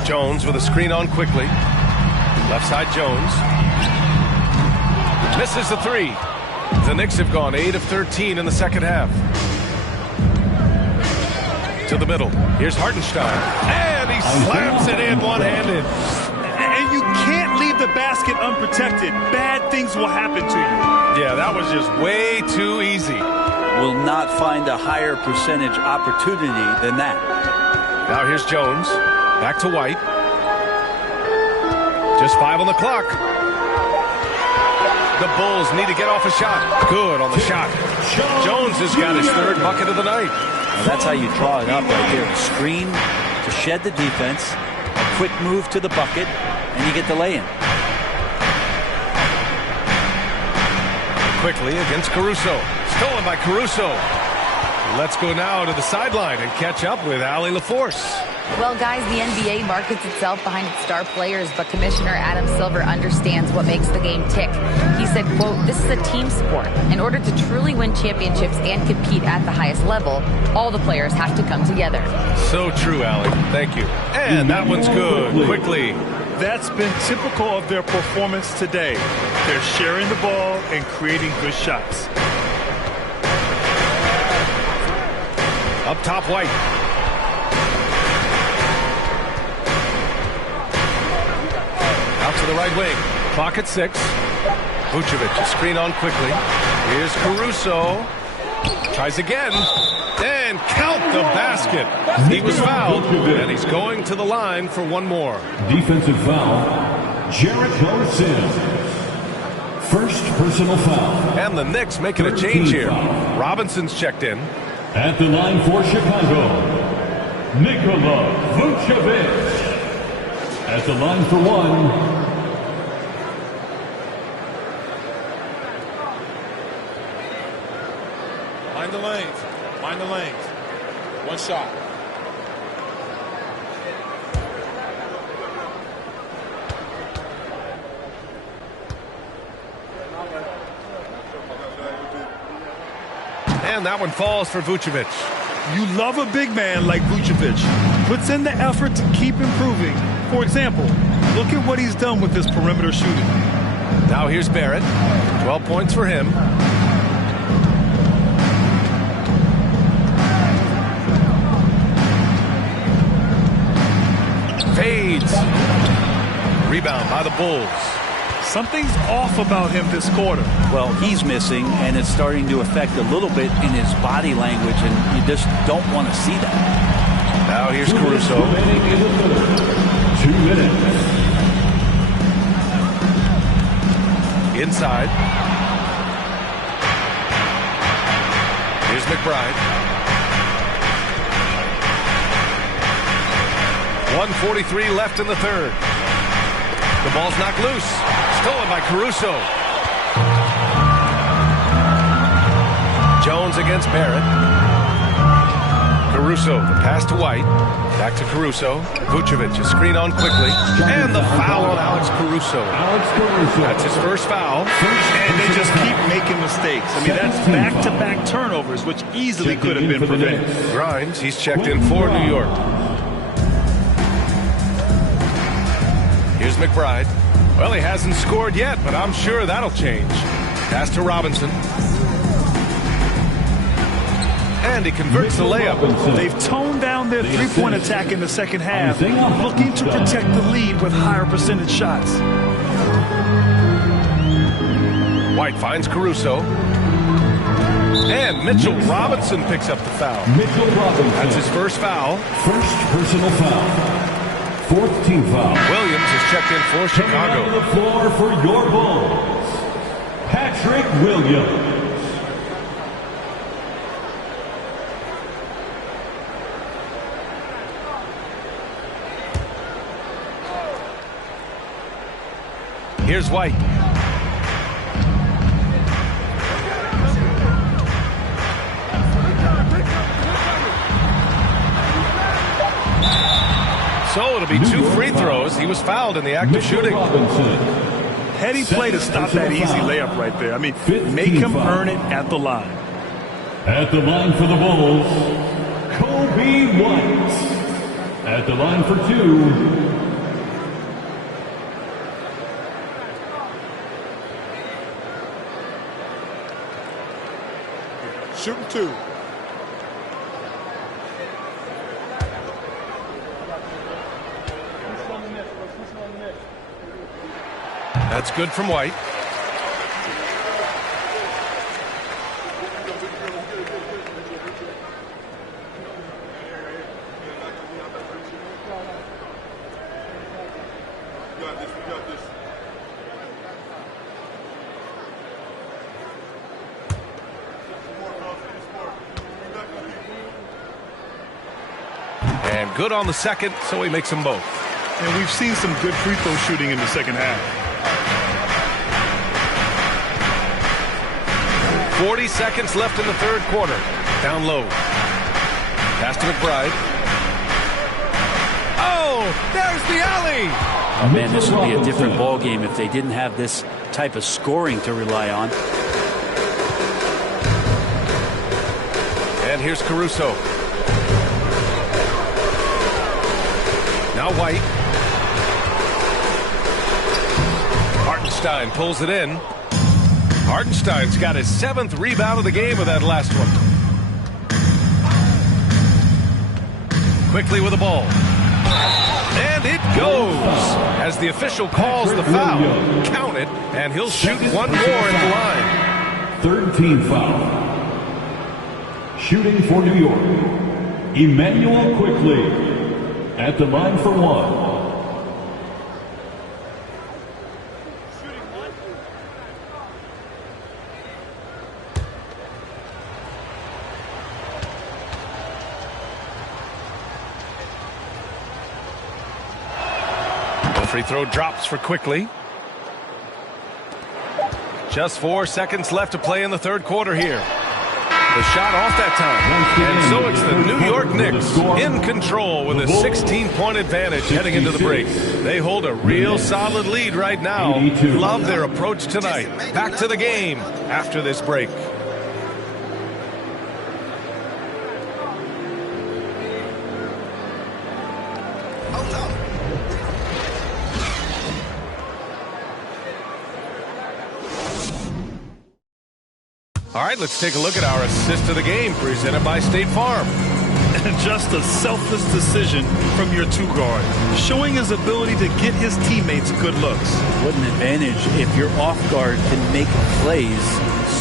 Jones with a screen on Quickly. Left side Jones. Misses the 3. The Knicks have gone 8 of 13 in the second half. To the middle. Here's Hartenstein. And he slams it in one-handed. And you can't leave the basket unprotected. Bad things will happen to you. Yeah, that was just way too easy. Will not find a higher percentage opportunity than that. Now here's Jones. Back to White. Just 5 on the clock. The Bulls need to get off a shot. Good on the shot. Jones has got his 3rd bucket of the night. Now that's how you draw it up right there. A screen to shed the defense, a quick move to the bucket, and you get the lay-in. Quickly against Caruso. Stolen by Caruso. Let's go now to the sideline and catch up with Allie LaForce. Well, guys, the NBA markets itself behind its star players, but Commissioner Adam Silver understands what makes the game tick. He said, quote, "This is a team sport. In order to truly win championships and compete at the highest level, all the players have to come together." So true, Allie. Thank you. And that one's good. Quickly. That's been typical of their performance today. They're sharing the ball and creating good shots. Up top, White. Out to the right wing. Clock at 6. Vucevic, a screen on Quickly. Here's Caruso. Tries again. And count the basket. He was fouled, and he's going to the line for one more. Defensive foul, Jericho Sims. First personal foul. And the Knicks making a change here. Robinson's checked in. At the line for Chicago, Nikola Vucevic. At the line for 1. Mind the lanes. Mind the lanes. One shot. And that one falls for Vucevic. You love a big man like Vucevic. Puts in the effort to keep improving. For example, look at what he's done with his perimeter shooting. Now here's Barrett. 12 points for him. Fades. Rebound by the Bulls. Something's off about him this quarter. Well, he's missing, and it's starting to affect a little bit in his body language, and you just don't want to see that. Now here's Caruso. 2 minutes. Inside. Here's McBride. 1:43 left in the 3rd. The ball's knocked loose. Stolen by Caruso. Jones against Barrett. Caruso, the pass to White. Back to Caruso. Vucevic, a screen on Quickly. And the foul on Alex Caruso. That's his first foul. And they just keep making mistakes. I mean, that's back-to-back turnovers, which easily could have been prevented. Grimes, he's checked in for New York. Here's McBride. Well, he hasn't scored yet, but I'm sure that'll change. Pass to Robinson. And he converts the layup. They've toned down their three-point attack in the second half, looking to protect the lead with higher percentage shots. White finds Caruso. And Mitchell Robinson picks up the foul. Mitchell Robinson. That's his first foul. First personal foul. Fourth team foul. Williams is checked in for Chicago. Coming onto the floor for your Bulls, Patrick Williams. Here's White. So it'll be 2 free throws. He was fouled in the act of shooting. Heady play to stop that easy layup right there. I mean, make him earn it at the line. At the line for the Bulls, Kobe White. At the line for 2. Shooting 2. That's good from White. And good on the second, so he makes them both. And we've seen some good free throw shooting in the second half. 40 seconds left in the third quarter. Down low. Pass to McBride. Oh, there's the alley. Oh, man, this would be a different ball game if they didn't have this type of scoring to rely on. And here's Caruso. Now White. Hartenstein pulls it in. Hartenstein's got his 7th rebound of the game with that last one. Quickly with the ball. And it goes as the official calls the foul. Count it, and he'll shoot one more at the line. Third team foul. Shooting for New York, Emmanuel Quickly. At the line for 1. The free throw drops for Quickly. Just 4 seconds left to play in the third quarter here. The shot off that time. And so it's the New York Knicks in control with a 16-point advantage heading into the break. They hold a real solid lead right now. Love their approach tonight. Back to the game after this break. All right, let's take a look at our assist of the game presented by State Farm. And just a selfless decision from your 2 guard, showing his ability to get his teammates good looks. What an advantage if your off guard can make plays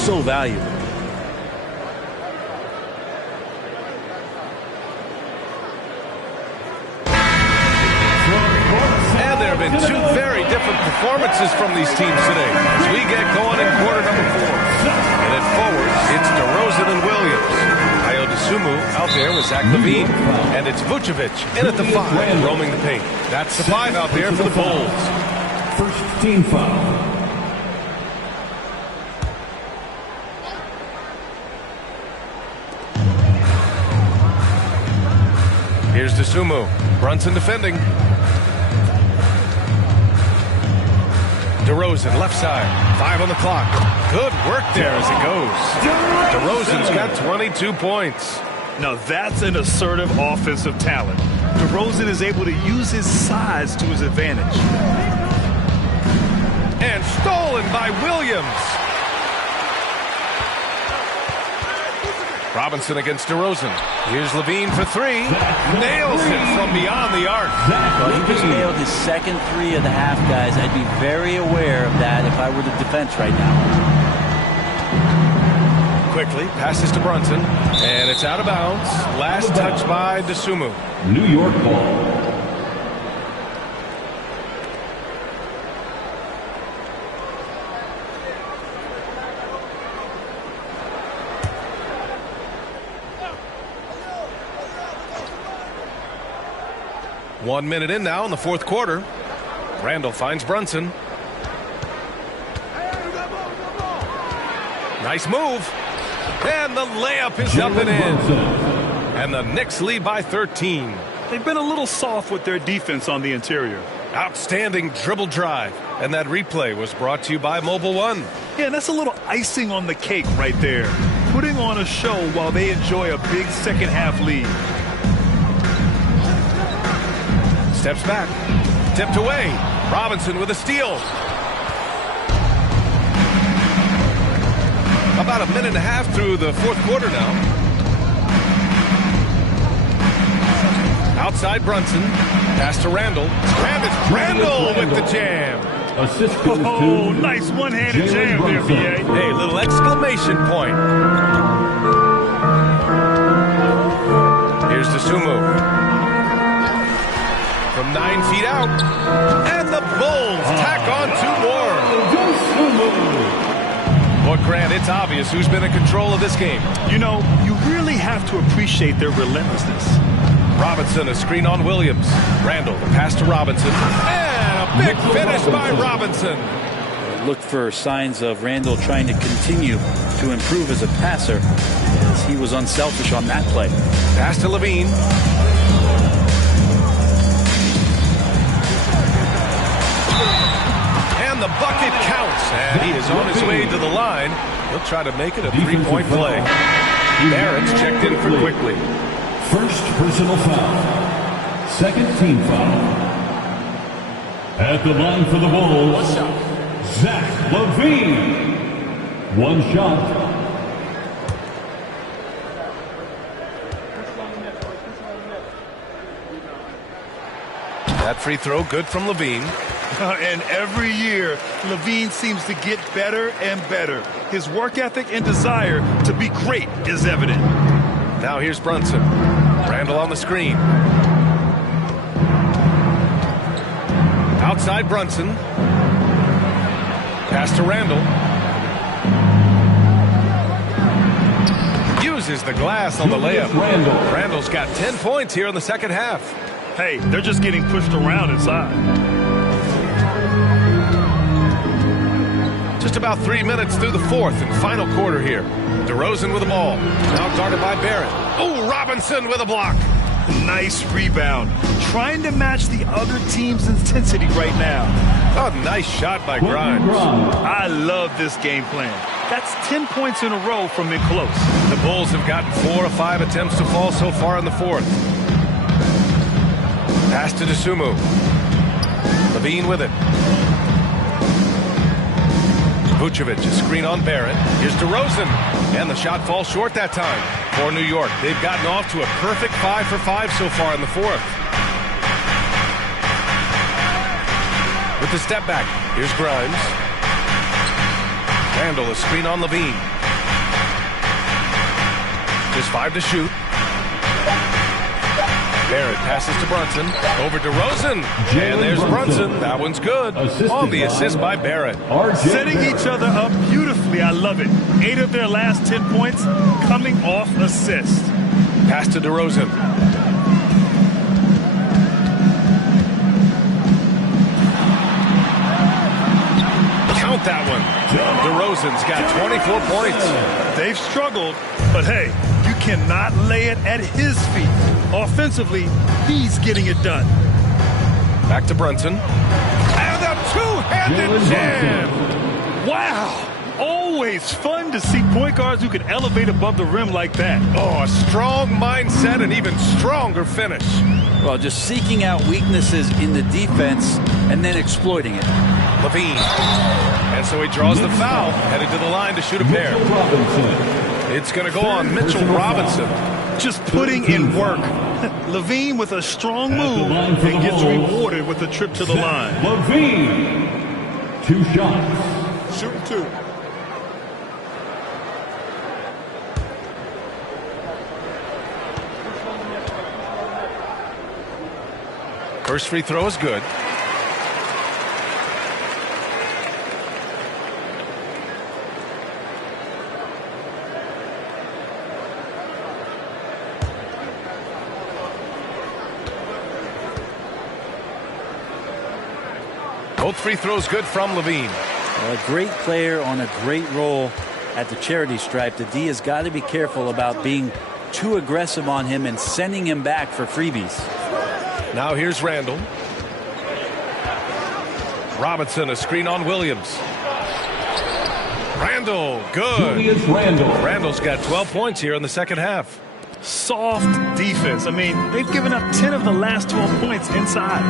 so valuable. And there have been 2 very different performances from these teams today as we get going in quarter number 4. And at forward, it's DeRozan and Williams. Sumu out there with Zach LaVine. And it's Vucevic in at the 5, roaming the paint. That's the 5 out there for the Bulls. First team foul. Here's DeSumo. Brunson defending. DeRozan, left side. 5 on the clock. Good work there as it goes. DeRozan's got 22 points. Now that's an assertive offensive talent. DeRozan is able to use his size to his advantage. And stolen by Williams. Robinson against DeRozan. Here's LaVine for 3. Nails it from beyond the arc. Well, he just nailed his second 3 of the half, guys. I'd be very aware of that if I were the defense right now. quickly, passes to Brunson, and it's out of bounds. Last touch by Dosunmu. New York ball. One minute in now in the fourth quarter. Randall finds Brunson. Nice move. And the layup is up and in. And the Knicks lead by 13. They've been a little soft with their defense on the interior. Outstanding dribble drive. And that replay was brought to you by Mobile One. Yeah, that's a little icing on the cake right there. Putting on a show while they enjoy a big second half lead. Steps back. Tipped away. Robinson with a steal. About a minute and a half through the fourth quarter now. Outside Brunson. Pass to Randall. And it's Randall with the jam. Oh, nice one-handed jam there, B.A. Hey, little exclamation point. Here's Dosunmu. From 9 feet out. And the Bulls tack on 2 more. Well, Grant, it's obvious who's been in control of this game. You know, you really have to appreciate their relentlessness. Robinson, a screen on Williams. Randall, the pass to Robinson. And a big finish by Robinson. Look for signs of Randall trying to continue to improve as a passer, as he was unselfish on that play. Pass to Levine. The bucket counts, and he is on his way to the line. He'll try to make it a 3-point play. Barrett's checked in for quickly. First personal foul. Second team foul. At the line for the Bulls, Zach LaVine. One shot. That free throw good from LaVine. And every year, LaVine seems to get better and better. His work ethic and desire to be great is evident. Now here's Brunson. Randall on the screen. Outside Brunson. Pass to Randall. Uses the glass on the layup. Randall's got 10 points here in the second half. Hey, they're just getting pushed around inside. Just about 3 minutes through the fourth and final quarter here. DeRozan with the ball. Now guarded by Barrett. Oh, Robinson with a block. Nice rebound. Trying to match the other team's intensity right now. A nice shot by Grimes. I love this game plan. That's 10 points in a row from in close. The Bulls have gotten 4 of 5 attempts to fall so far in the fourth. Pass to Dosunmu. LaVine with it. Vucevic, a screen on Barrett. Here's DeRozan. And the shot falls short that time for New York. They've gotten off to a perfect 5 for 5 so far in the fourth. With the step back, here's Grimes. Randall, a screen on LaVine. Just 5 to shoot. Barrett passes to Brunson. Over to DeRozan. And there's Brunson. That one's good. On the assist by Barrett. Setting each other up beautifully. I love it. 8 of their last 10 points coming off assist. Pass to DeRozan. Count that one. DeRozan's got 24 points. They've struggled, but hey, you cannot lay it at his feet. Offensively, he's getting it done. Back to Brunson. And a two-handed jam. Wow. Always fun to see point guards who can elevate above the rim like that. Oh, a strong mindset and even stronger finish. Well, just seeking out weaknesses in the defense and then exploiting it. LaVine. And so he draws the foul, headed to the line to shoot a pair. It's going to go on Mitchell Robinson. Just putting in work. LaVine with a strong move and gets rewarded with a trip to the line. LaVine. 2 shots. Shooting 2. First free throw is good. Both free throws good from Levine. Well, a great player on a great role at the charity stripe. The D has got to be careful about being too aggressive on him and sending him back for freebies. Now here's Randall. Robinson, a screen on Williams. Randall, good. Julius Randall. Randall's got 12 points here in the second half. Soft defense. I mean, they've given up 10 of the last 12 points inside.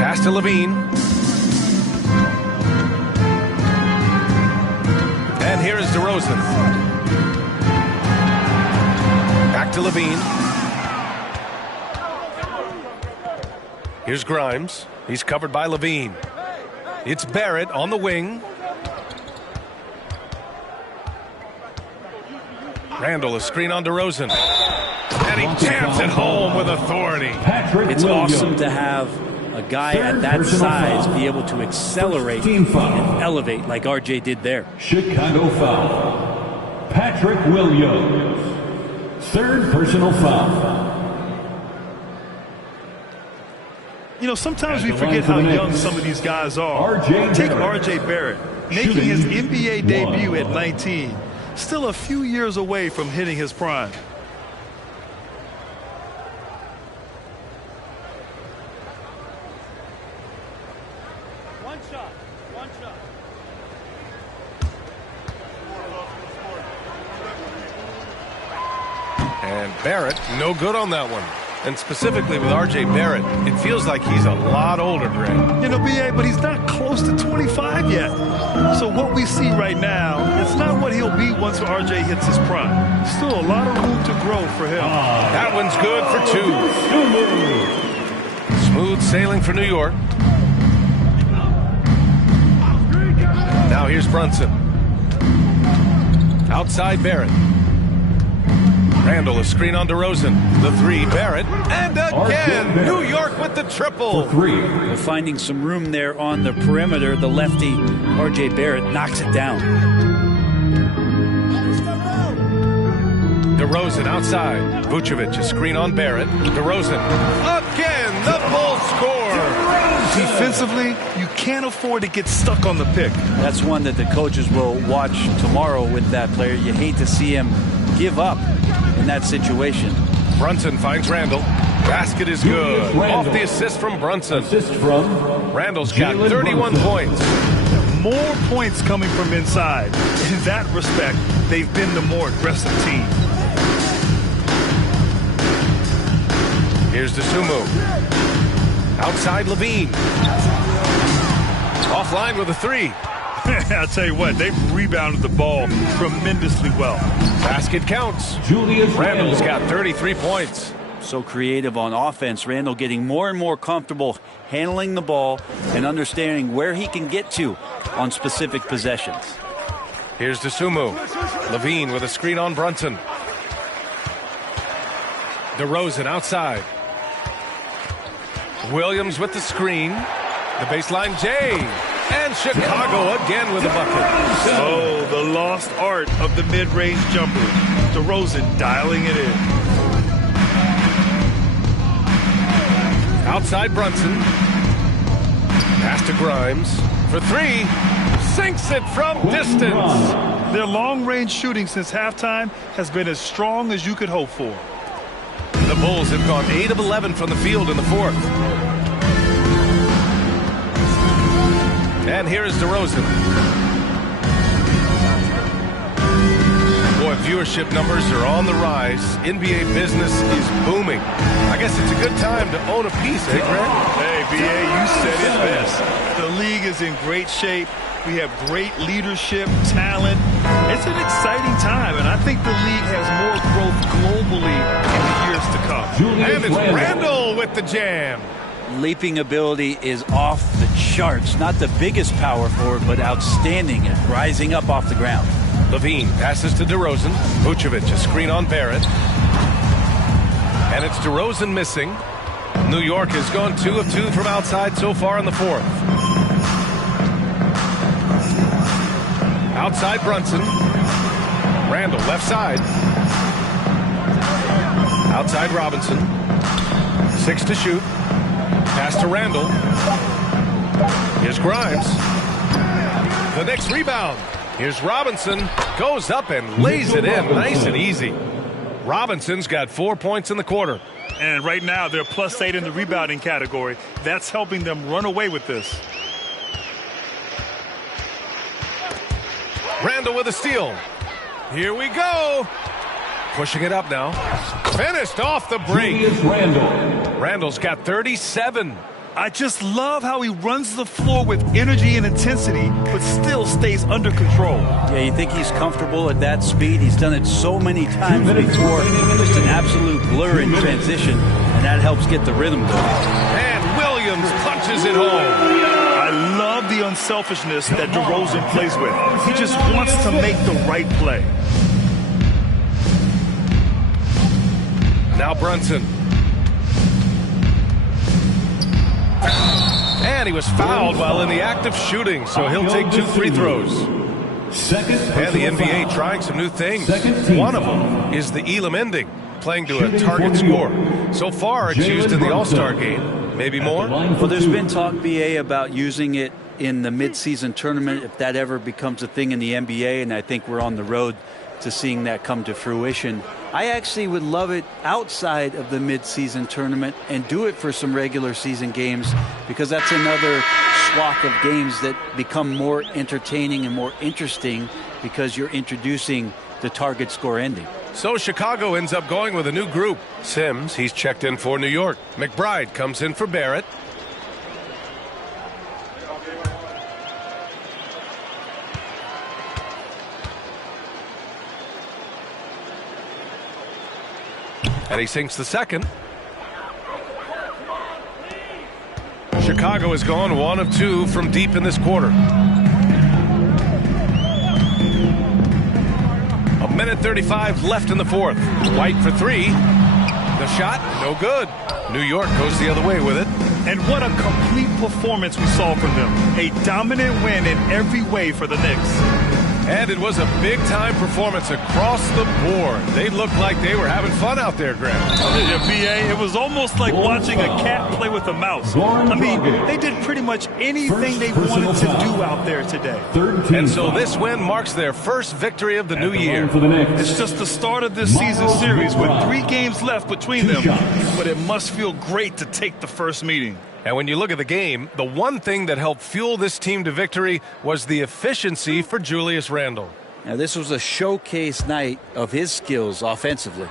Pass to Levine. And here is DeRozan. Back to Levine. Here's Grimes. He's covered by Levine. It's Barrett on the wing. Randall, a screen on DeRozan. And he taps it home with authority. It's awesome to have a guy at that size be able to accelerate and elevate like RJ did there. Chicago foul. Patrick Williams. Third personal foul. You know, sometimes we forget how young some of these guys are. Take RJ Barrett, making his NBA debut at 19. Still a few years away from hitting his prime. One shot. And Barrett, no good on that one. And specifically with RJ Barrett, it feels like he's a lot older, Greg. You know, BA, but he's not close to 25 yet. So what we see right now, it's not what he'll be once RJ hits his prime. Still a lot of room to grow for him. That one's good for two. Smooth sailing for New York. Now here's Brunson. Outside Barrett. Randall, a screen on DeRozan. The three, Barrett. And again, New York with the triple. For three. We're finding some room there on the perimeter. The lefty, RJ Barrett, knocks it down. DeRozan outside. Vucevic, a screen on Barrett. DeRozan. Again, the Bulls score. Defensively, you can't afford to get stuck on the pick. That's one that the coaches will watch tomorrow with that player. You hate to see him give up in that situation. Brunson finds Randall. Basket is good. Off the assist from Brunson. Assist from Randall's got 31 points. More points coming from inside. In that respect, they've been the more aggressive team. Here's DeSumo. Outside Levine. Offline with a three. I'll tell you what, they've rebounded the ball tremendously well. Basket counts. Julius Randall's got 33 points. So creative on offense. Randall getting more and more comfortable handling the ball and understanding where he can get to on specific possessions. Here's DeSumo. Levine with a screen on Brunson. DeRozan outside. Williams with the screen. The baseline J. And Chicago again with a bucket. Oh, the lost art of the mid-range jumper. DeRozan dialing it in. Outside Brunson. Pass to Grimes. For three. Sinks it from distance. Their long-range shooting since halftime has been as strong as you could hope for. The Bulls have gone 8 of 11 from the field in the fourth. And here is DeRozan. Boy, viewership numbers are on the rise. NBA business is booming. I guess it's a good time to own a piece, eh, Greg? Hey, BA, you said it best. The league is in great shape. We have great leadership, talent. It's an exciting time, and I think the league has more growth globally in the years to come. And it's Randall with the jam. Leaping ability is off the charts. Not the biggest power forward, but outstanding at rising up off the ground. Levine passes to DeRozan. Vucevic, a screen on Barrett. And it's DeRozan missing. New York has gone 2 of 2 from outside so far in the fourth. Outside Brunson. Randall left side. Outside Robinson. 6 to shoot. Pass to Randall. Here's Grimes. The next rebound. Here's Robinson. Goes up and lays it in nice and easy. Robinson's got 4 points in the quarter. And right now they're +8 in the rebounding category. That's helping them run away with this. Randall with a steal. Here we go. Pushing it up now. Finished off the break. Randall's got 37. I just love how he runs the floor with energy and intensity, but still stays under control. Yeah, you think he's comfortable at that speed. He's done it so many times before. Just an absolute blur in transition, and that helps get the rhythm going. And Williams punches it home. I love the unselfishness that DeRozan plays with. He just wants to make the right play. Now Brunson. And he was fouled while in the act of shooting, so he'll take 2 free throws. And the NBA trying some new things. One of them is the Elam ending, playing to a target score. So far, it's used in the All-Star game. Maybe more? Well, there's been talk, BA, about using it in the midseason tournament if that ever becomes a thing in the NBA, and I think we're on the road to seeing that come to fruition. I actually would love it outside of the midseason tournament and do it for some regular season games, because that's another swath of games that become more entertaining and more interesting because you're introducing the target score ending. So Chicago ends up going with a new group. Sims, he's checked in for New York. McBride comes in for Barrett. And he sinks the second. Chicago has gone 1 of 2 from deep in this quarter. A minute 35 left in the fourth. White for 3. The shot, no good. New York goes the other way with it. And what a complete performance we saw from them. A dominant win in every way for the Knicks. And it was a big-time performance across the board. They looked like they were having fun out there, Grant. Yeah, BA, it was almost like watching a cat play with a mouse. I mean, they did pretty much anything they wanted to do out there today. And so this win marks their first victory of the new year. It's just the start of this season series with 3 games left between them. But it must feel great to take the first meeting. And when you look at the game, the one thing that helped fuel this team to victory was the efficiency for Julius Randle. Now, this was a showcase night of his skills offensively.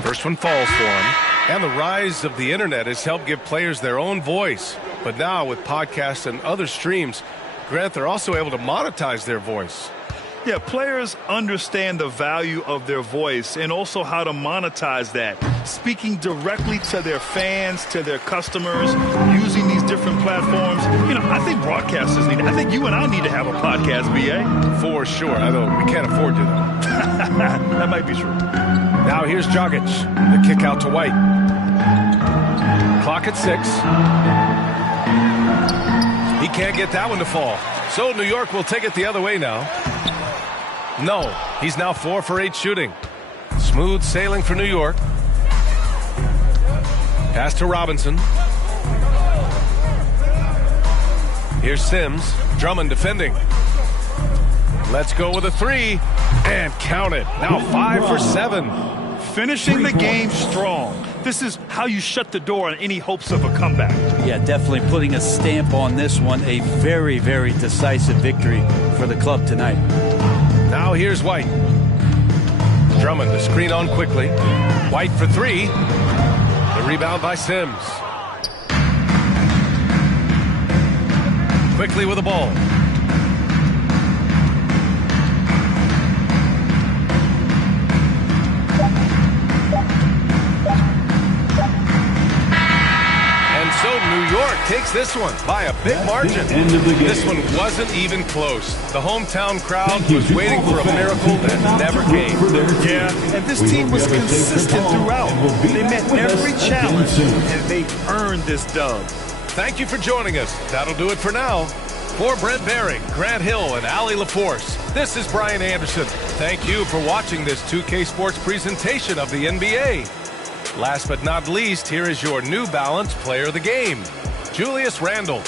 First one falls for him. And the rise of the internet has helped give players their own voice. But now with podcasts and other streams, Grant, they're also able to monetize their voice. Yeah, players understand the value of their voice and also how to monetize that. Speaking directly to their fans, to their customers, using these different platforms. You know, I think broadcasters need it. I think you and I need to have a podcast, BA. For sure. Although we can't afford to, though. That might be true. Now here's Dragic. The kick out to White. Clock at 6. He can't get that one to fall. So New York will take it the other way now. No, he's now 4 for 8 shooting. Smooth sailing for New York. Pass to Robinson. Here's Sims. Drummond defending. Let's go with a 3. And count it. Now 5 for 7. Finishing the game strong. This is how you shut the door on any hopes of a comeback. Yeah, definitely putting a stamp on this one. A very, very decisive victory for the club tonight. Now here's White. Drummond to screen on quickly. White for 3. The rebound by Sims. Quickly with the ball. And so New York takes takes this one by a big margin. This one wasn't even close. The hometown crowd was waiting for a miracle that never came. Yeah, and this team was consistent throughout. They met every challenge, and they earned this dub. Thank you for joining us. That'll do it for now. For Brent Baring, Grant Hill, and Allie LaForce, this is Brian Anderson. Thank you for watching this 2K Sports presentation of the NBA. Last but not least, here is your New Balance Player of the Game, Julius Randle.